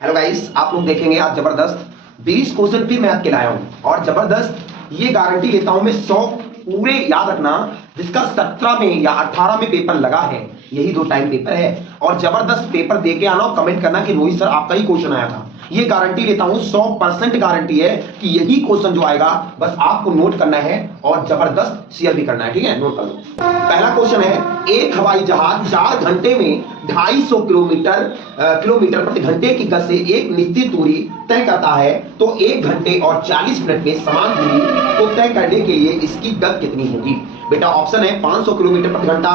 Hello guys, आप लोग देखेंगे आज जबरदस्त 20 क्वेश्चन फिर मैथ के लाया हूं और जबरदस्त ये गारंटी लेता हूं मैं 100 पूरे याद रखना। जिसका 17 में या 18 में पेपर लगा है, यही दो टाइम पेपर है और जबरदस्त पेपर दे के आना और कमेंट करना कि रोहित सर आपका ही क्वेश्चन आया था। ये गारंटी लेता हूं 100% गारंटी है कि यही क्वेश्चन जो आएगा बस आपको नोट करना है और जबरदस्त शेयर भी करना है। ठीक है, नोट कर लो। पहला क्वेश्चन है, एक हवाई जहाज 4 घंटे में 250 किलोमीटर प्रति घंटे की गति से एक निश्चित दूरी तय करता है तो 1 घंटे और 40 मिनट में समान दूरी को तय करने के लिए इसकी गति कितनी होगी? बेटा ऑप्शन है 500 किलोमीटर प्रति घंटा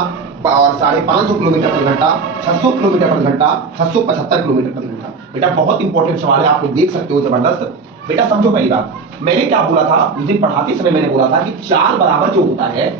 और 550 किलोमीटर प्रति घंटा, 600 किलोमीटर प्रति घंटा, 675 किलोमीटर प्रति घंटा। बेटा बहुत इंपॉर्टेंट सवाल है, आप लोग देख सकते हो जबरदस्त। बेटा समझो पहली बात, मैंने क्या बोला था उस दिन पढ़ाते समय, मैंने बोला था कि 4 बराबर जो होता है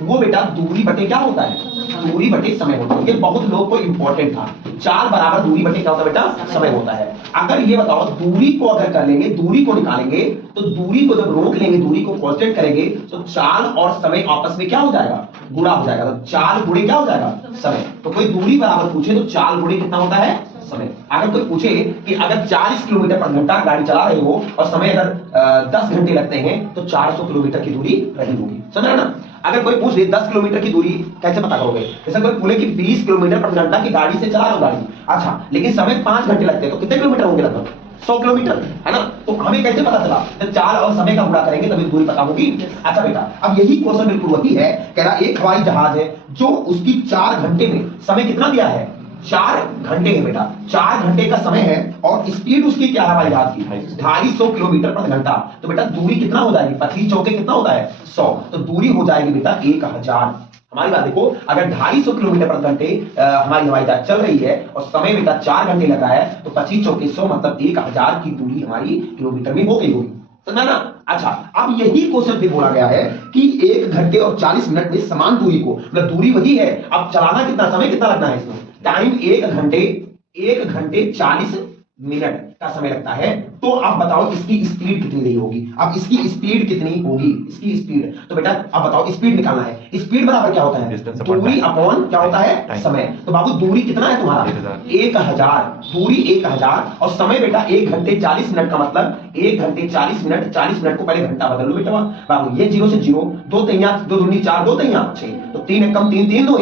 वो बेटा दूरी बटे क्या होता है? दूरी बटे समय होता है। ये बहुत लोग को इंपॉर्टेंट था। 4 बराबर दूरी बटे क्या होता है बेटा? समय होता है। अगर ये बताओ दूरी को अगर कर लेंगे, दूरी को निकालेंगे तो दूरी को जब रोक लेंगे, दूरी को कांस्टेंट करेंगे तो चाल और समय आपस में क्या हो जाएगा? गुणा हो जाएगा। तो चाल गुणे क्या हो जाएगा? समय। तो कोई दूरी बराबर पूछे तो चाल गुणे कितना होता है? समय। अगर कोई पूछे कि अगर 40 किलोमीटर प्रति घंटा गाड़ी चला रहे हो और समय अगर 10 घंटे लगते हैं तो 400 किलोमीटर की दूरी रही होगी। समझ ना? अगर कोई पूछ ले 10 किलोमीटर की दूरी कैसे पता करोगे? जैसे कोई बोले कि 20 किलोमीटर प्रति घंटा की गाड़ी से चला रहा हूं गाड़ी, अच्छा लेकिन समय 5 घंटे लगते हैं तो कितने किलोमीटर होंगे? लगभग 100 किलोमीटर, है ना? तो हमें कैसे पता चला? जब चाल और समय का गुणा करेंगे तभी दूरी पता होगी। अच्छा बेटा, अब यही क्वेश्चन बिल्कुल वही है। कह रहा एक हवाई जहाज है जो उसकी 4 घंटे में समय कितना दिया है? 4 घंटे है बेटा, 4 घंटे का समय है और स्पीड उसकी क्या है हवाई जहाज की? 250 किलोमीटर प्रति घंटा। तो बेटा दूरी कितना हो जाएगी? 25 चौके कितना होता है? 100। तो दूरी हो जाएगी बेटा 1000। हमारी बात देखो, अगर 250 किलोमीटर प्रति घंटे हमारी हवाई जहाज चल रही है और समय बेटा 4 घंटे लग रहा है तो 25 चौके 100 मतलब 1000 की दूरी हमारी किलोमीटर में हो गई होगी। समझा ना? अच्छा, अब यही क्वेश्चन भी बोला गया है कि 1 घंटे और 40 मिनट में समान दूरी को, मतलब दूरी वही है, अब चलाना कितना, समय कितना लगना है इसमें? टाइम 1 घंटे 40 मिनट का समय लगता है। तो अब बताओ इसकी स्पीड कितनी रही होगी? अब इसकी स्पीड कितनी होगी? इसकी स्पीड, तो बेटा अब बताओ स्पीड निकालना है। स्पीड बराबर क्या होता है? दूरी अपॉन क्या होता है? समय। तो बाबू दूरी कितना है तुम्हारा? 1000। दूरी 1000 और समय बेटा 1 घंटे 40 मिनट का मतलब 1 घंटे 40 मिनट, 40 मिनट को पहले घंटा बदल लो बेटा बाबू। ये 0 से 0, 2 तिया 2 दूनी 4, 2 तिया 6, तो 3 एक कम 3, 3 2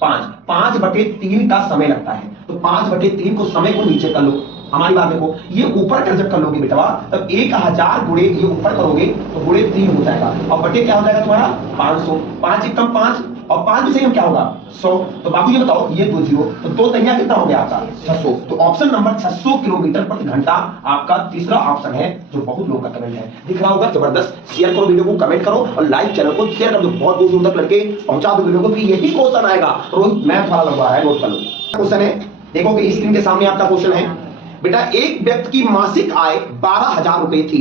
5, 5/3 का समय लगता है। तो 5/3 को समय को नीचे कर लो। हमारी बात देखो, ये ऊपर जब कर लोगे बेटा तब 1000 गुणे ये ऊपर करोगे तो गुणे 3 हो जाएगा और बटे क्या हो जाएगा तुम्हारा? 500। 5 एक कम 5 और 5 से हम क्या होगा? 100। तो बाबू ये बताओ, ये 2 0 तो 2 तैयार कितना हो गया आपका? 600। तो ऑप्शन नंबर 600 किलोमीटर प्रति घंटा आपका तीसरा ऑप्शन है, जो बहुत लोगों का कमेंट है। दिख रहा होगा जबरदस्त। शेयर करो वीडियो को, कमेंट करो और लाइक चैनल को शेयर कर दो, बहुत दूर दूर तक लड़के पहुंचा दो वीडियो को कि यही क्वेश्चन आएगा। रोहित मैथ वाला लग रहा है, नोट कर लो। क्वेश्चन है, देखो कि स्क्रीन के सामने आपका क्वेश्चन है। बेटा एक व्यक्ति की मासिक आय 12,000 रुपए थी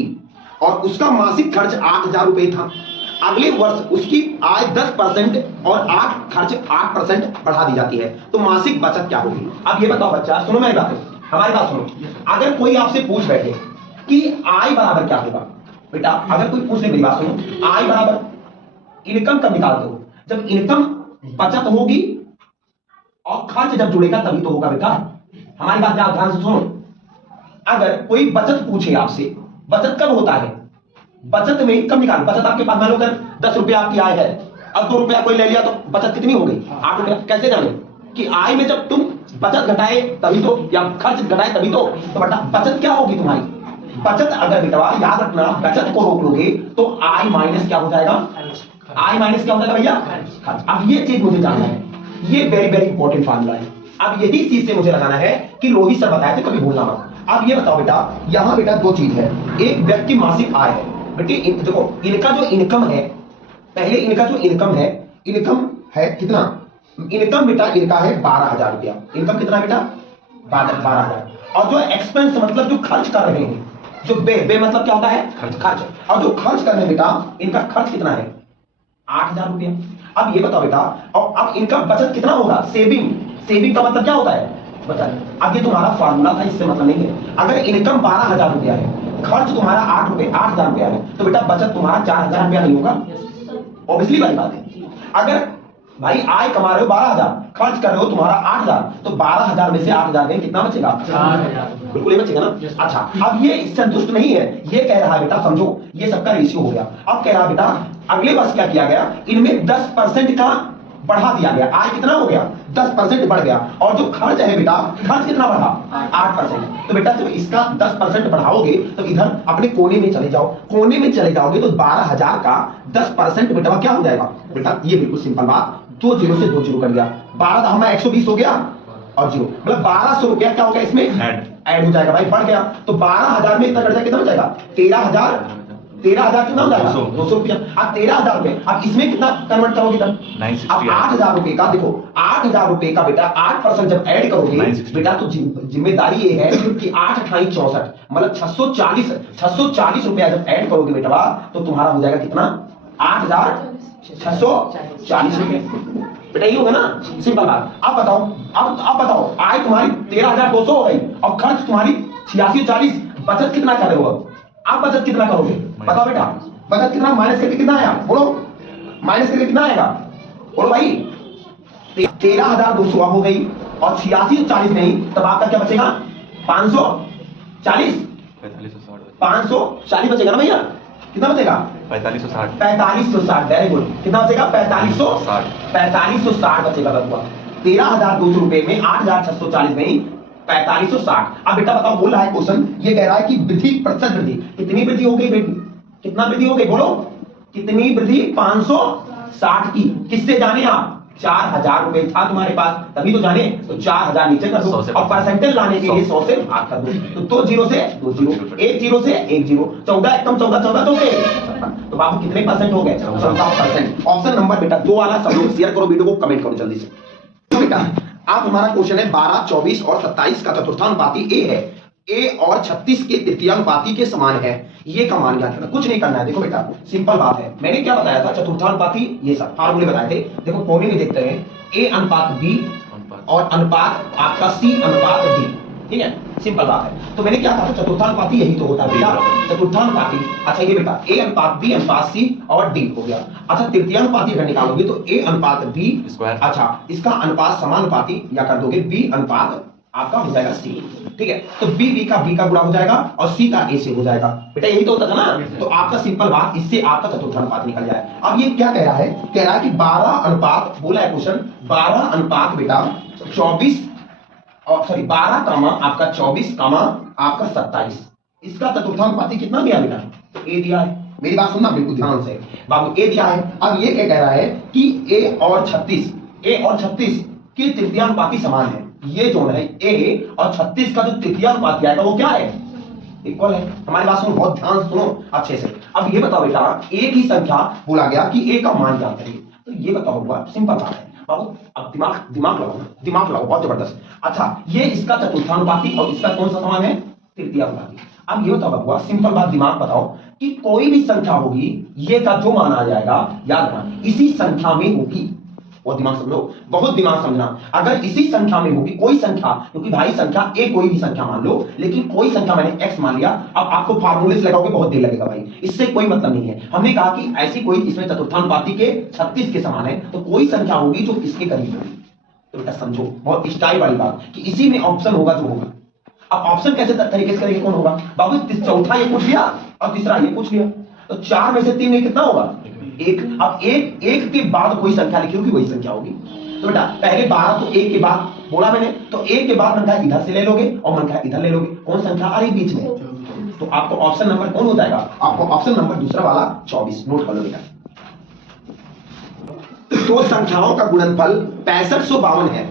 और उसका मासिक खर्च 8,000 रुपए था। अगले वर्ष उसकी आय 10% और 8% बढ़ा दी जाती है तो मासिक बचत क्या होगी? अब ये बताओ बच्चा, सुनो मेरी बात, हमारी बात सुनो। अगर कोई आपसे पूछ बैठे कि आय बराबर क्या होगा, बेटा अगर कोई पूछ ले, मेरी बात सुनो, आय बराबर इनकम कब निकालते हो? जब इनकम बचत होगी और खर्च जब जुड़ेगा तभी तो होगा बेटा। हमारी बात ध्यान से सुनो। अगर कोई बचत पूछे आपसे, बचत कब होता है? बचत में कब निकाल? बचत आपके पास मान लो अगर 10 रुपया आपकी आय है, अब 2 रुपया कोई ले लिया तो बचत कितनी हो गई? 8 रुपया। कैसे जाने कि आय में जब तुम बचत घटाए तभी तो, या खर्च घटाए तभी तो बेटा बचत क्या होगी तुम्हारी? बचत अगर बेटा याद रखना, बचत को रोक लोगे तो आय माइनस क्या हो जाएगा? आय माइनस क्या हो जाएगा भैया? खर्च। अब ये चीज मुझे जानना है, ये वेरी वेरी इंपॉर्टेंट फार्मूला है। अब यही चीज से मुझे लगाना है कि रोहित सर बताए थे, कभी भूलना मत। अब ये बताओ बेटा, यहां बेटा 2 चीज है। एक व्यक्ति मासिक आय है बेटे, देखो इनका जो इनकम है, पहले इनका जो इनकम है कितना? इनकम बेटा इनका है 12,000 रुपया। इनकम कितना बेटा? 12,000। और जो एक्सपेंस मतलब जो खर्च कर रहे हैं, जो बे मतलब क्या होता है? खर्च। और जो खर्च कर रहे हैं बेटा, इनका खर्च कितना है? 8,000 रुपया। अब ये बताओ बेटा, और अब इनका बचत कितना होगा? सेविंग का मतलब क्या होता है? बचत। अब ये तुम्हारा फार्मूला था, इससे मतलब नहीं है। अगर इनकम 12,000 रुपया है, खर्च तुम्हारा 8,000 रुपया है, तो बेटा बचत तुम्हारा 4,000 रुपया नहीं होगा? ऑब्वियसली वाली बात है। अगर भाई आय कमा रहे हो 12,000, खर्च कर रहे हो तुम्हारा 8,000, तो 12,000 में से 8,000 गए, कितना बचेगा? 4,000। बिल्कुल ये बचेगा ना। अच्छा अब ये संतुष्ट नहीं है, ये कह रहा है बेटा समझो ये सबका रेशियो हो गया। अब कह रहा है बेटा अगले वर्ष क्या किया गया, इनमें 10% का बढ़ा दिया गया, आय कितना हो गया 10% बढ़ गया, और जो खर्च है बेटा खर्च कितना बढ़ा 8%। तो बेटा जब इसका 10% बढ़ाओगे तो इधर अपने कोने में चले जाओ, कोने में चले जाओगे तो 12,000 का 10% बेटा क्या हो जाएगा बेटा, ये बिल्कुल सिंपल बात, 2 जीरो से 2 जीरो कर दिया, 12 हमें 120 हो गया और जीरो, मतलब 1200 रुपया क्या हो गया इसमें ऐड हो जाएगा भाई, बढ़ गया। तो 12,000 में इतना कट जाएगा, कितना हो जाएगा 13,000 कितना हो जाएगा 200 रुपया। अब 13,000 रुपए, अब इसमें कितना कन्वर्ट करोगे तब 960। अब 8,000 रुपए का देखो 8,000 रुपए का बेटा 8% जब ऐड करोगे बेटा तो जिम्मेदारी ये है कि 8 अठाई 64 मतलब 640 रुपया जब ऐड करोगे बेटा तो तुम्हारा हो जाएगा कितना 8,640 रुपए बेटा, ये होगा ना सिंपल बात। अब बताओ अब बताओ आय तुम्हारी 13,200 हो गई और खर्च तुम्हारी 8640, बचत कितना कर रहे हो? आप बचत कितना करोगे बताओ बेटा, बचत कितना माइनस करके कितना आया बोलो, माइनस करके कितना आएगा बोलो भाई, 13,200 हो गई और 8640 नहीं, तब आपका क्या बचेगा 540 बचेगा ना भैया, कितना बचेगा 4560 वेरी गुड, कितना बचेगा 4560 बचेगा बबुआ। 13,200 रुपए में 8,640 नहीं 4560। अब बेटा बताओ बोल रहा है क्वेश्चन, ये कह रहा है कि वृद्धि प्रतिशत वृद्धि कितनी वृद्धि हो गई बेटी, कितना वृद्धि हो गई बोलो, कितनी वृद्धि 560 की, किससे जाने आप 4,000 रुपए था तुम्हारे पास तभी तो जाने, तो 4,000 नीचे कर दो और परसेंटेज लाने के लिए 100 से भाग कर दो, तो 2 जीरो से 2 जीरो, 1 जीरो से 1 जीरो, 14 एकम 14 चौके, तो बाबू कितने परसेंट हो गए 14%। ऑप्शन नंबर बेटा 2 वाला सब लोग शेयर करो वीडियो को, कमेंट करो जल्दी से। तो बेटा अब हमारा क्वेश्चन है 12, 24 और 27 का चतुर्थानुपाती ए है, ए और 36 के तृतीयानुपाती के समान है, ये का मान ज्ञात करना, कुछ नहीं करना है। देखो बेटा सिंपल बात है, मैंने क्या बताया था चतुर्थानुपाती ये सब फार्मूले बताए थे। देखो कोने में देखते हैं ए अनुपात बी और अनुपात आपका सी अनुपात डी, ठीक है सिंपल बात है। तो मैंने क्या कहा था चतुर्थानुपाती यही तो होता है बेटा चतुर्थानुपाती। अच्छा ये बेटा ए अनुपात बी अनुपात सी और डी हो गया। अच्छा तृतीयानुपाती अगर निकालोगे तो ए अनुपात बी स्क्वायर, अच्छा इसका अनुपात समानुपाती या कर दोगे बी अनुपात आपका हो जाएगा सी, ठीक है। तो बी का गुणा हो जाएगा और सी का ए से हो जाएगा, बेटा यही तो होता था ना। तो आपका सिंपल बात इससे आपका चतुर्थानुपात निकल जाए। अब ये क्या कह रहा है, कह रहा है कि 12 अनुपात बोला है क्वेश्चन, 12 अनुपात बेटा 24 और सॉरी 12 कामा आपका 24 कामा आपका 27, इसका चतुर्थानुपाती कितना दिया बेटा ए दिया है। मेरी बात सुनना बिल्कुल ध्यान से बाबू, ए दिया है। अब ये क्या कह रहा है कि ए और 36 के तृतीयानुपाती समान है। ये जो है ए और 36 का जो तृतीयानुपाती आएगा वो क्या है इक्वल है। हमारी बात सुनो बहुत ध्यान से सुनो अच्छे से। अब ये बताओ बेटा एक ही संख्या बोला गया कि ए का मान ज्ञात करिए, तो ये बताओ हुआ सिंपल बात है बाबू। अब दिमाग लगाओ बहुत जबरदस्त। अच्छा ये इसका चतुर्थानुपाती और इसका कौन सा समान है तृतीयानुपाती। अब ये बताओ बाबू सिंपल बात दिमाग बताओ कि कोई भी संख्या होगी ये का जो मान आ जाएगा याद रखना इसी संख्या में होगी, और दिमाग समझो बहुत दिमाग समझना। अगर इसी संख्या में होगी कोई संख्या, क्योंकि भाई संख्या ए कोई भी संख्या मान लो, लेकिन कोई संख्या मैंने एक्स मान लिया, अब आपको फार्मूले से लगाओगे बहुत देर लगेगा भाई, इससे कोई मतलब नहीं है। हमने कहा कि ऐसी कोई इसमें चतुर्थानुपाती के 36 के समान है, तो कोई संख्या होगी जो इसके करीब होगी। तो बेटा समझो बहुत स्टाइल वाली बात कि इसी में ऑप्शन होगा जो होगा। अब ऑप्शन कैसे तरीके से करेंगे कौन होगा बाबू, चौथा ये पूछ लिया और तीसरा ये पूछ लिया, तो 4 में से 3 में कितना होगा एक। अब एक के बाद कोई संख्या लिखी होगी वही संख्या होगी। तो बेटा पहले 12 तो एक के बाद बोला मैंने, तो एक के बाद मन का इधर से ले लोगे और मन का इधर ले लोगे, कौन संख्या आ रही बीच में, तो आपको ऑप्शन नंबर कौन हो जाएगा, आपको ऑप्शन नंबर दूसरा वाला 24 नोट कर लो बेटा। दो संख्याओं का गुणनफल 6552 है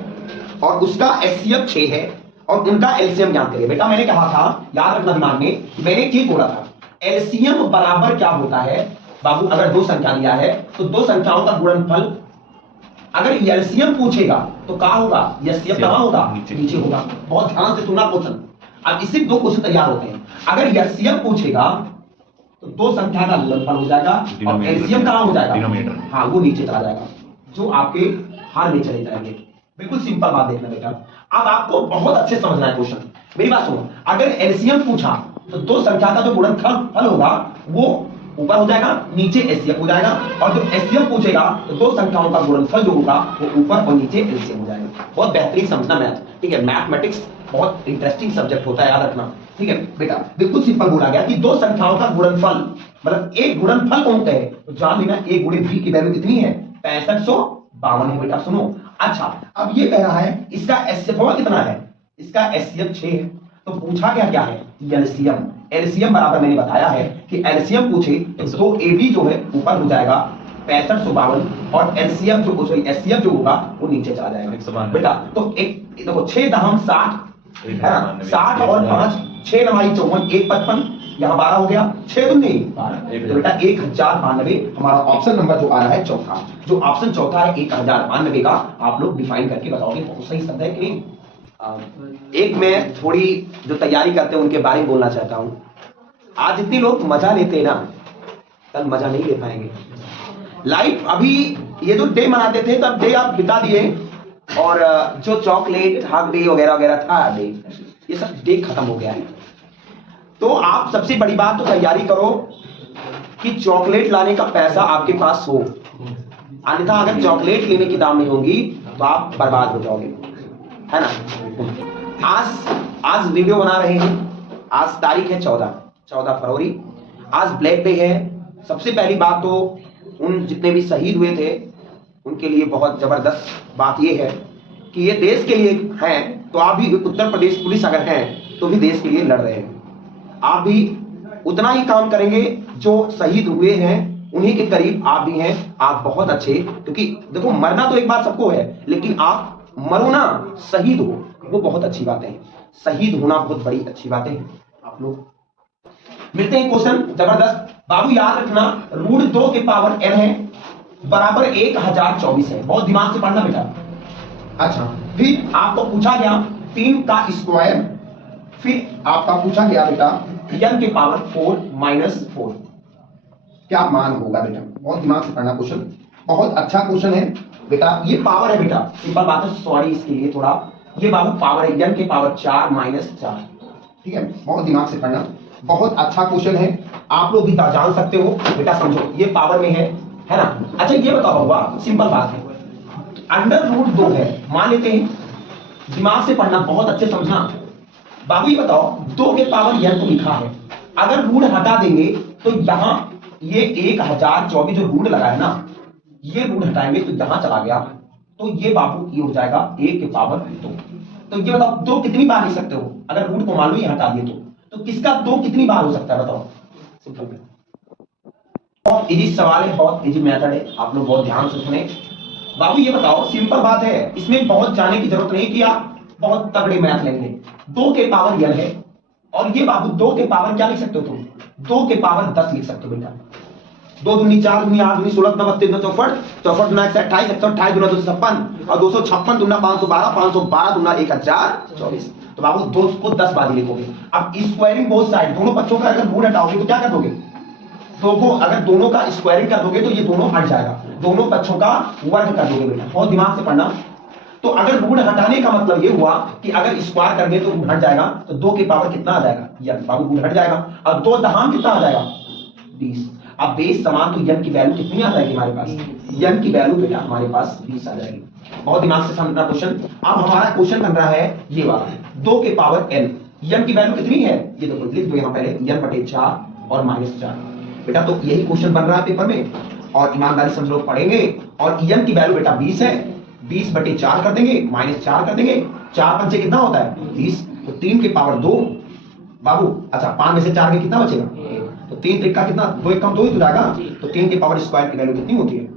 और उसका एचसीएफ 6 है और उनका एलसीएम ज्ञात करिए। बेटा मैंने कहा था याद रखना दिमाग में, मैंने ठीक बोला था एलसीएम बराबर क्या होता है बाबू, अगर दो संख्या दिया है तो दो संख्याओं का गुणनफल, अगर एलसीएम पूछेगा तो क्या होगा, एलसीएम कहां होगा नीचे होगा। बहुत ध्यान से सुनना क्वेश्चन, अब इससे 2 क्वेश्चन तैयार होते हैं। अगर एलसीएम पूछेगा तो दो संख्या का गुणनफल हो जाएगा और एलसीएम कहां हो जाएगा, हाँ वो नीचे चला जाएगा, जो आपके हार में चले जाएंगे। बिल्कुल सिंपल बात देखना बेटा, अब आपको बहुत अच्छे समझना है क्वेश्चन। मेरी बात सुनो, अगर एलसीएम पूछा तो दो संख्या का जो गुणनफल होगा वो ऊपर हो जाएगा, नीचे एचसीएफ हो जाएगा, और जो एचसीएफ पूछेगा तो दो संख्याओं का गुणनफल जो होगा वो ऊपर और नीचे एलसीएम हो जाएगा। बहुत बेहतरीन समझना मैथ, ठीक है। मैथमेटिक्स बहुत इंटरेस्टिंग सब्जेक्ट होता है, याद रखना, ठीक है बेटा। बिल्कुल सिंपल बोला गया कि दो संख्याओं का गुणनफल, मतलब एक गुणनफल कौन है तो जान लेना a गुणे b की वैल्यू कितनी है, 6552 है बेटा। सुनो, अच्छा अब ये कह रहा है इसका एचसीएफ कितना है, इसका एचसीएफ 6 है, तो पूछा क्या क्या है, एलसीएम। एलसीएम बराबर मैंने बताया है कि एलसीएम पूछे तो 2ab जो है ऊपर हो जाएगा 6552, और एलसीएम जो सॉरी एचसीएफ जो होगा वो नीचे चला जाएगा बेटा। तो एक देखो 6 दहम 60 है ना, 60 और 5 6 नवाई 54 1 55, यहाँ 12 हो गया, 6 दूनी 12, तो बेटा 1092 हमारा ऑप्शन नंबर जो आ रहा है चौथा। जो ऑप्शन चौथा है 1092 का आप लोग डिफाइन करके बताओगे बहुत सही शब्द है कि नहीं। एक मैं थोड़ी जो तैयारी करते हैं उनके बारे में बोलना चाहता हूं। आज जितने लोग मजा लेते हैं ना, कल मजा नहीं ले पाएंगे। लाइफ अभी ये जो डे मनाते थे तब डे आप बिता दिए, और जो चॉकलेट हग डे वगैरह वगैरह था डे, ये सब डे खत्म हो गया है। तो आप सबसे बड़ी बात तो तैयारी करो कि चॉकलेट लाने का पैसा आपके पास हो, अन्यथा अगर चॉकलेट लेने की दाम नहीं होगी तो आप बर्बाद हो जाओगे, है ना। आज वीडियो बना रहे हैं, आज तारीख है 14 फरवरी, आज ब्लैक डे है। सबसे पहली बात तो उन जितने भी शहीद हुए थे उनके लिए बहुत जबरदस्त बात यह है कि ये देश के लिए हैं, तो आप भी उत्तर प्रदेश पुलिस अगर हैं तो भी देश के लिए लड़ रहे हैं। आप भी उतना ही काम करेंगे जो शहीद हुए हैं उन्हीं के करीब आप भी हैं। आप बहुत अच्छे, क्योंकि देखो मरना तो एक बात सबको है, लेकिन आप मरो ना, शहीद हो, वो बहुत अच्छी बात है। शहीद होना बहुत बड़ी अच्छी बातें हैं। आप लोग मिलते हैं क्वेश्चन जबरदस्त। बाबू याद रखना, रूट 2 के पावर n है बराबर 1024 है। बहुत दिमाग से पढ़ना बेटा। अच्छा, फिर आपको पूछा गया 3 का स्क्वायर, फिर आपका पूछा गया बेटा n के पावर 4 माइनस 4, क्या मान होगा बेटा। बहुत दिमाग से पढ़ना क्वेश्चन, बहुत अच्छा क्वेश्चन है बेटा। ये पावर है बेटा, सिंपल बात है, सॉरी इसके लिए थोड़ा, ये बाबू पावर है n के पावर 4 माइनस 4, ठीक है। बहुत दिमाग से पढ़ना, बहुत अच्छा क्वेश्चन है, आप लोग भी जान सकते हो बेटा। समझो ये पावर में है ना। अच्छा ये बताओ होगा, सिंपल बात है, अंडर रूट 2 है मान लेते हैं, दिमाग से पढ़ना, बहुत अच्छे समझना। बाबू ये बताओ 2 के पावर n को लिखा है, अगर रूट हटा देंगे तो यहाँ ये 1024 जो रूट लगा है ना, ये रूट हटाएंगे तो यहां चला गया, तो ये बाबू ये हो जाएगा 1 के पावर 2। तो ये बताओ 2 कितनी बार लिख सकते हो, अगर रूट को मान लो ये हटा दिए तो किसका 2 कितनी बार हो सकता है बताओ। सिंपल है, बहुत इजी सवाल है, बहुत इजी मेथड है, आप लोग बहुत ध्यान से सुने। बाबू ये बताओ, सिंपल बात है, इसमें बहुत जाने की जरूरत नहीं, किया बहुत तगड़े मैथ लेंगे। 2 के पावर n है, और ये बाबू 2 के पावर क्या लिख सकते हो तुम, 2 के पावर 10 लिख सकते हो बेटा। 2 दूनी 4 दूनी 8 दूनी 16 32 64 64 दूना 128 128 दूना 256 और 256 दूना 512 512 दूना 1024। तो बाबू 2 को 10 बार लिखोगे। अब स्क्वायरिंग बोथ साइड, दोनों पक्षों का अगर रूट हटाओगे तो क्या कर दोगे, 2 को अगर दोनों का स्क्वायरिंग कर दोगे तो ये दोनों हट जाएगा, दोनों पक्षों का वर्ग कर दोगे बेटा। बहुत दिमाग से पढ़ना। तो अगर रूट हटाने का मतलब ये हुआ कि अगर स्क्वायर कर दे तो रूट हट जाएगा, तो 2 के पावर कितना आ जाएगा, या बाबू रूट हट जाएगा। अब 2 दहाम कितना आ जाएगा 20। अब बेस समान, तो n की वैल्यू कितनी आ जाएगी हमारे पास, n की वैल्यू बेटा हमारे पास 20 आ जाएगी। बहुत दिमाग से समझना क्वेश्चन। अब हमारा क्वेश्चन बन रहा है ये वाला 2 के पावर n की वैल्यू कितनी है, ये देखो लिख दो यहाँ पहले, n/4 और -4 बेटा। तो यही क्वेश्चन बन रहा है पेपर में, और ईमानदारी से हम लोग पढ़ेंगे। और n की वैल्यू बेटा 20 है, 20/4 कर देंगे, -4 कर देंगे, 4 पंचे कितना होता है 30, तो 3 के पावर 2 बाबू। अच्छा 5 में से 4 में कितना बचेगा, तो 3 3 का कितना, 2 1 कम 2 ही तो जाएगा, तो 3 के पावर स्क्वायर की वैल्यू कितनी होती है।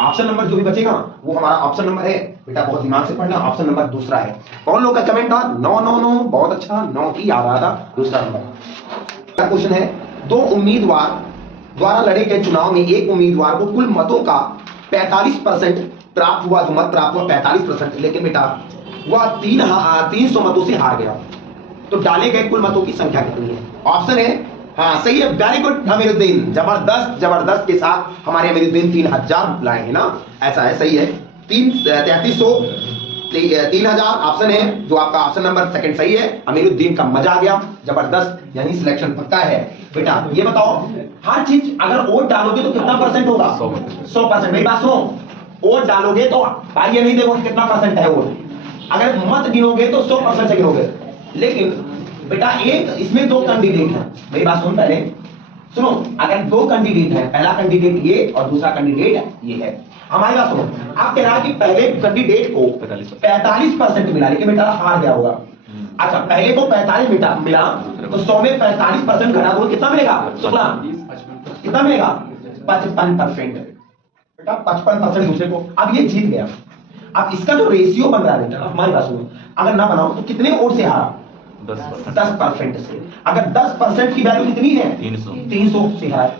ऑप्शन नंबर जो भी बचेगा वो हमारा ऑप्शन नंबर है बेटा। बहुत दिमाग से पढ़ना, ऑप्शन नंबर दूसरा है। कौन लोग का कमेंट था 9 9 9, बहुत अच्छा, 9 ही याद आया था, दूसरा नंबर। क्वेश्चन है, 2 उम्मीदवार द्वारा लड़े गए चुनाव में एक उम्मीदवार को कुल मतों का 45% प्राप्त हुआ, जो मत प्राप्त हुआ 45%, लेकिन बेटा वह 300 मतों से हार गया, तो डाले गए कुल मतों की संख्या कितनी है। ऑप्शन है, हाँ सही है, वेरी गुड अमीरुद्दीन, जबरदस्त जबरदस्त के साथ हमारे अमीरुद्दीन 3000 लाए हैं ना, ऐसा है, सही है। 3300 3000 ऑप्शन है, जो आपका ऑप्शन नंबर सेकंड सही है। अमीरुद्दीन का मजा आ गया, जबरदस्त, यही सिलेक्शन पक्का है। बेटा ये बताओ, हर चीज अगर वोट डालोगे तो कितना परसेंट होगा? 100%। मेरी बात सुनो, वोट डालोगे तो भाई ये नहीं देखो कि कितना परसेंट है वोट, अगर मत गिनोगे तो 100% से गिनोगे। लेकिन बेटा एक इसमें दो कैंडिडेट है, मेरी बात सुन पहले सुनो, अगर दो कैंडिडेट है, पहला कैंडिडेट ये और दूसरा कैंडिडेट ये है, हमारी बात सुनो, आप कह रहा है कि पहले कैंडिडेट को 45% मिला, लेकिन बेटा हार गया होगा। अच्छा, पहले को 45 मिला तो 100 में 45% घटा दो, कितना मिलेगा? 16, कितना मिलेगा? 55%। बेटा 55% दूसरे को, अब ये जीत गया। अब इसका जो रेशियो बन रहा है बेटा, हमारी बात सुनो, अगर ना बनाओ तो कितने वोट से हारा? 10% से। अगर 10% की वैल्यू कितनी है? 300 से हारा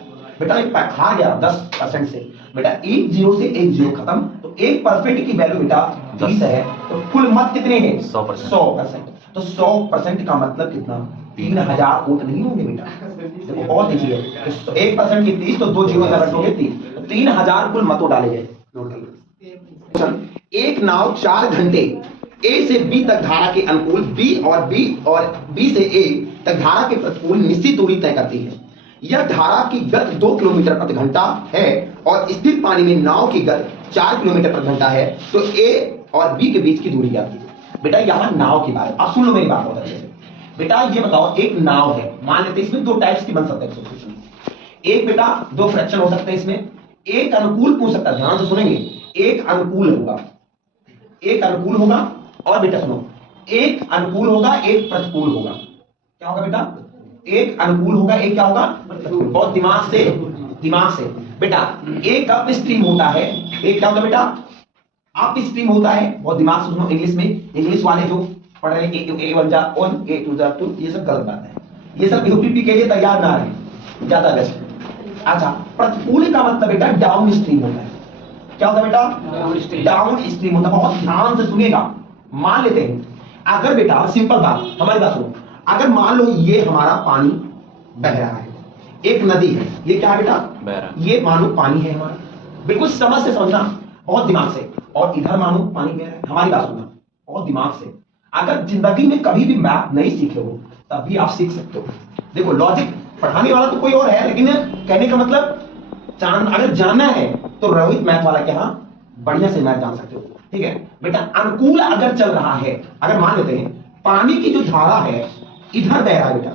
बेटा, एक हार गया 10% से। बेटा 1 0 से 1 0 खत्म, तो 1% की वैल्यू बेटा 20 है, तो कुल मत कितने हैं? 100%। तो 100% का मतलब कितना? 3000 वोट नहीं होंगे बेटा। देखो बहुत इजी है, तो 1% की 30, तो 2 जीरो रखोगे 3, तो 3000 कुल मतों डाले गए। एक नाव 4 घंटे ए से बी तक धारा के अनुकूल, बी से ए तक धारा के प्रतिकूल निश्चित दूरी तय करती है। यह धारा की गति 2 किलोमीटर प्रति घंटा है और स्थिर पानी में नाव की गति 4 किलोमीटर प्रति घंटा है, तो ए और बी के बीच की दूरी क्या है? बेटा यहां नाव की बात है, अब सुन लो मेरी बात बहुत अच्छे से। बेटा ये बताओ, एक नाव है, मान लेते हैं इसमें 2 टाइप्स की बन सकते हैं। एक बेटा 2 फ्रैक्शन हो सकते हैं इसमें, एक अनुकूल पूछ सकता है, ध्यान से सुनेंगे, एक अनुकूल होगा, एक अनुकूल होगा, और बेटा सुनो, एक अनुकूल होगा एक प्रतिकूल होगा। क्या होगा बेटा? एक अनुकूल होगा एक क्या होगा? बहुत दिमाग से बेटा, एक अप स्ट्रीम होता है, एक क्या होता है बेटा? अप स्ट्रीम होता है। बहुत दिमाग से सुनो, इंग्लिश में, इंग्लिश वाले जो पढ़ रहे हैं A1 जा 1 A2 जा 2, ये सब गलत बात है, ये सब यूपीपी के लिए तैयार ना रहे, ज्यादा बेस्ट। अच्छा, प्रतिकूल का मतलब बेटा डाउन स्ट्रीम होता है। क्या होता है बेटा? डाउन स्ट्रीम होता है। बहुत ध्यान से सुनिएगा। मान लेते हैं, अगर बेटा सिंपल बात, हमारी बात सुनो, अगर मान लो ये हमारा पानी बह रहा है, एक नदी है, ये क्या है बेटा? ये मानो पानी है हमारा, बिल्कुल समझ से समझना, बहुत दिमाग से, और इधर मानो पानी बह रहा है, हमारी बात सुनना बहुत दिमाग से। अगर जिंदगी में कभी भी मैथ नहीं सीखे हो तब भी आप सीख सकते हो। देखो लॉजिक पढ़ाने वाला तो कोई और है, लेकिन कहने का मतलब अगर जानना है तो रोहित मैथ वाला के यहाँ बढ़िया से मैथ जान सकते हो। ठीक है बेटा, अनुकूल अगर चल रहा है, अगर मान लेते हैं पानी की जो धारा है इधर बह रहा है बेटा,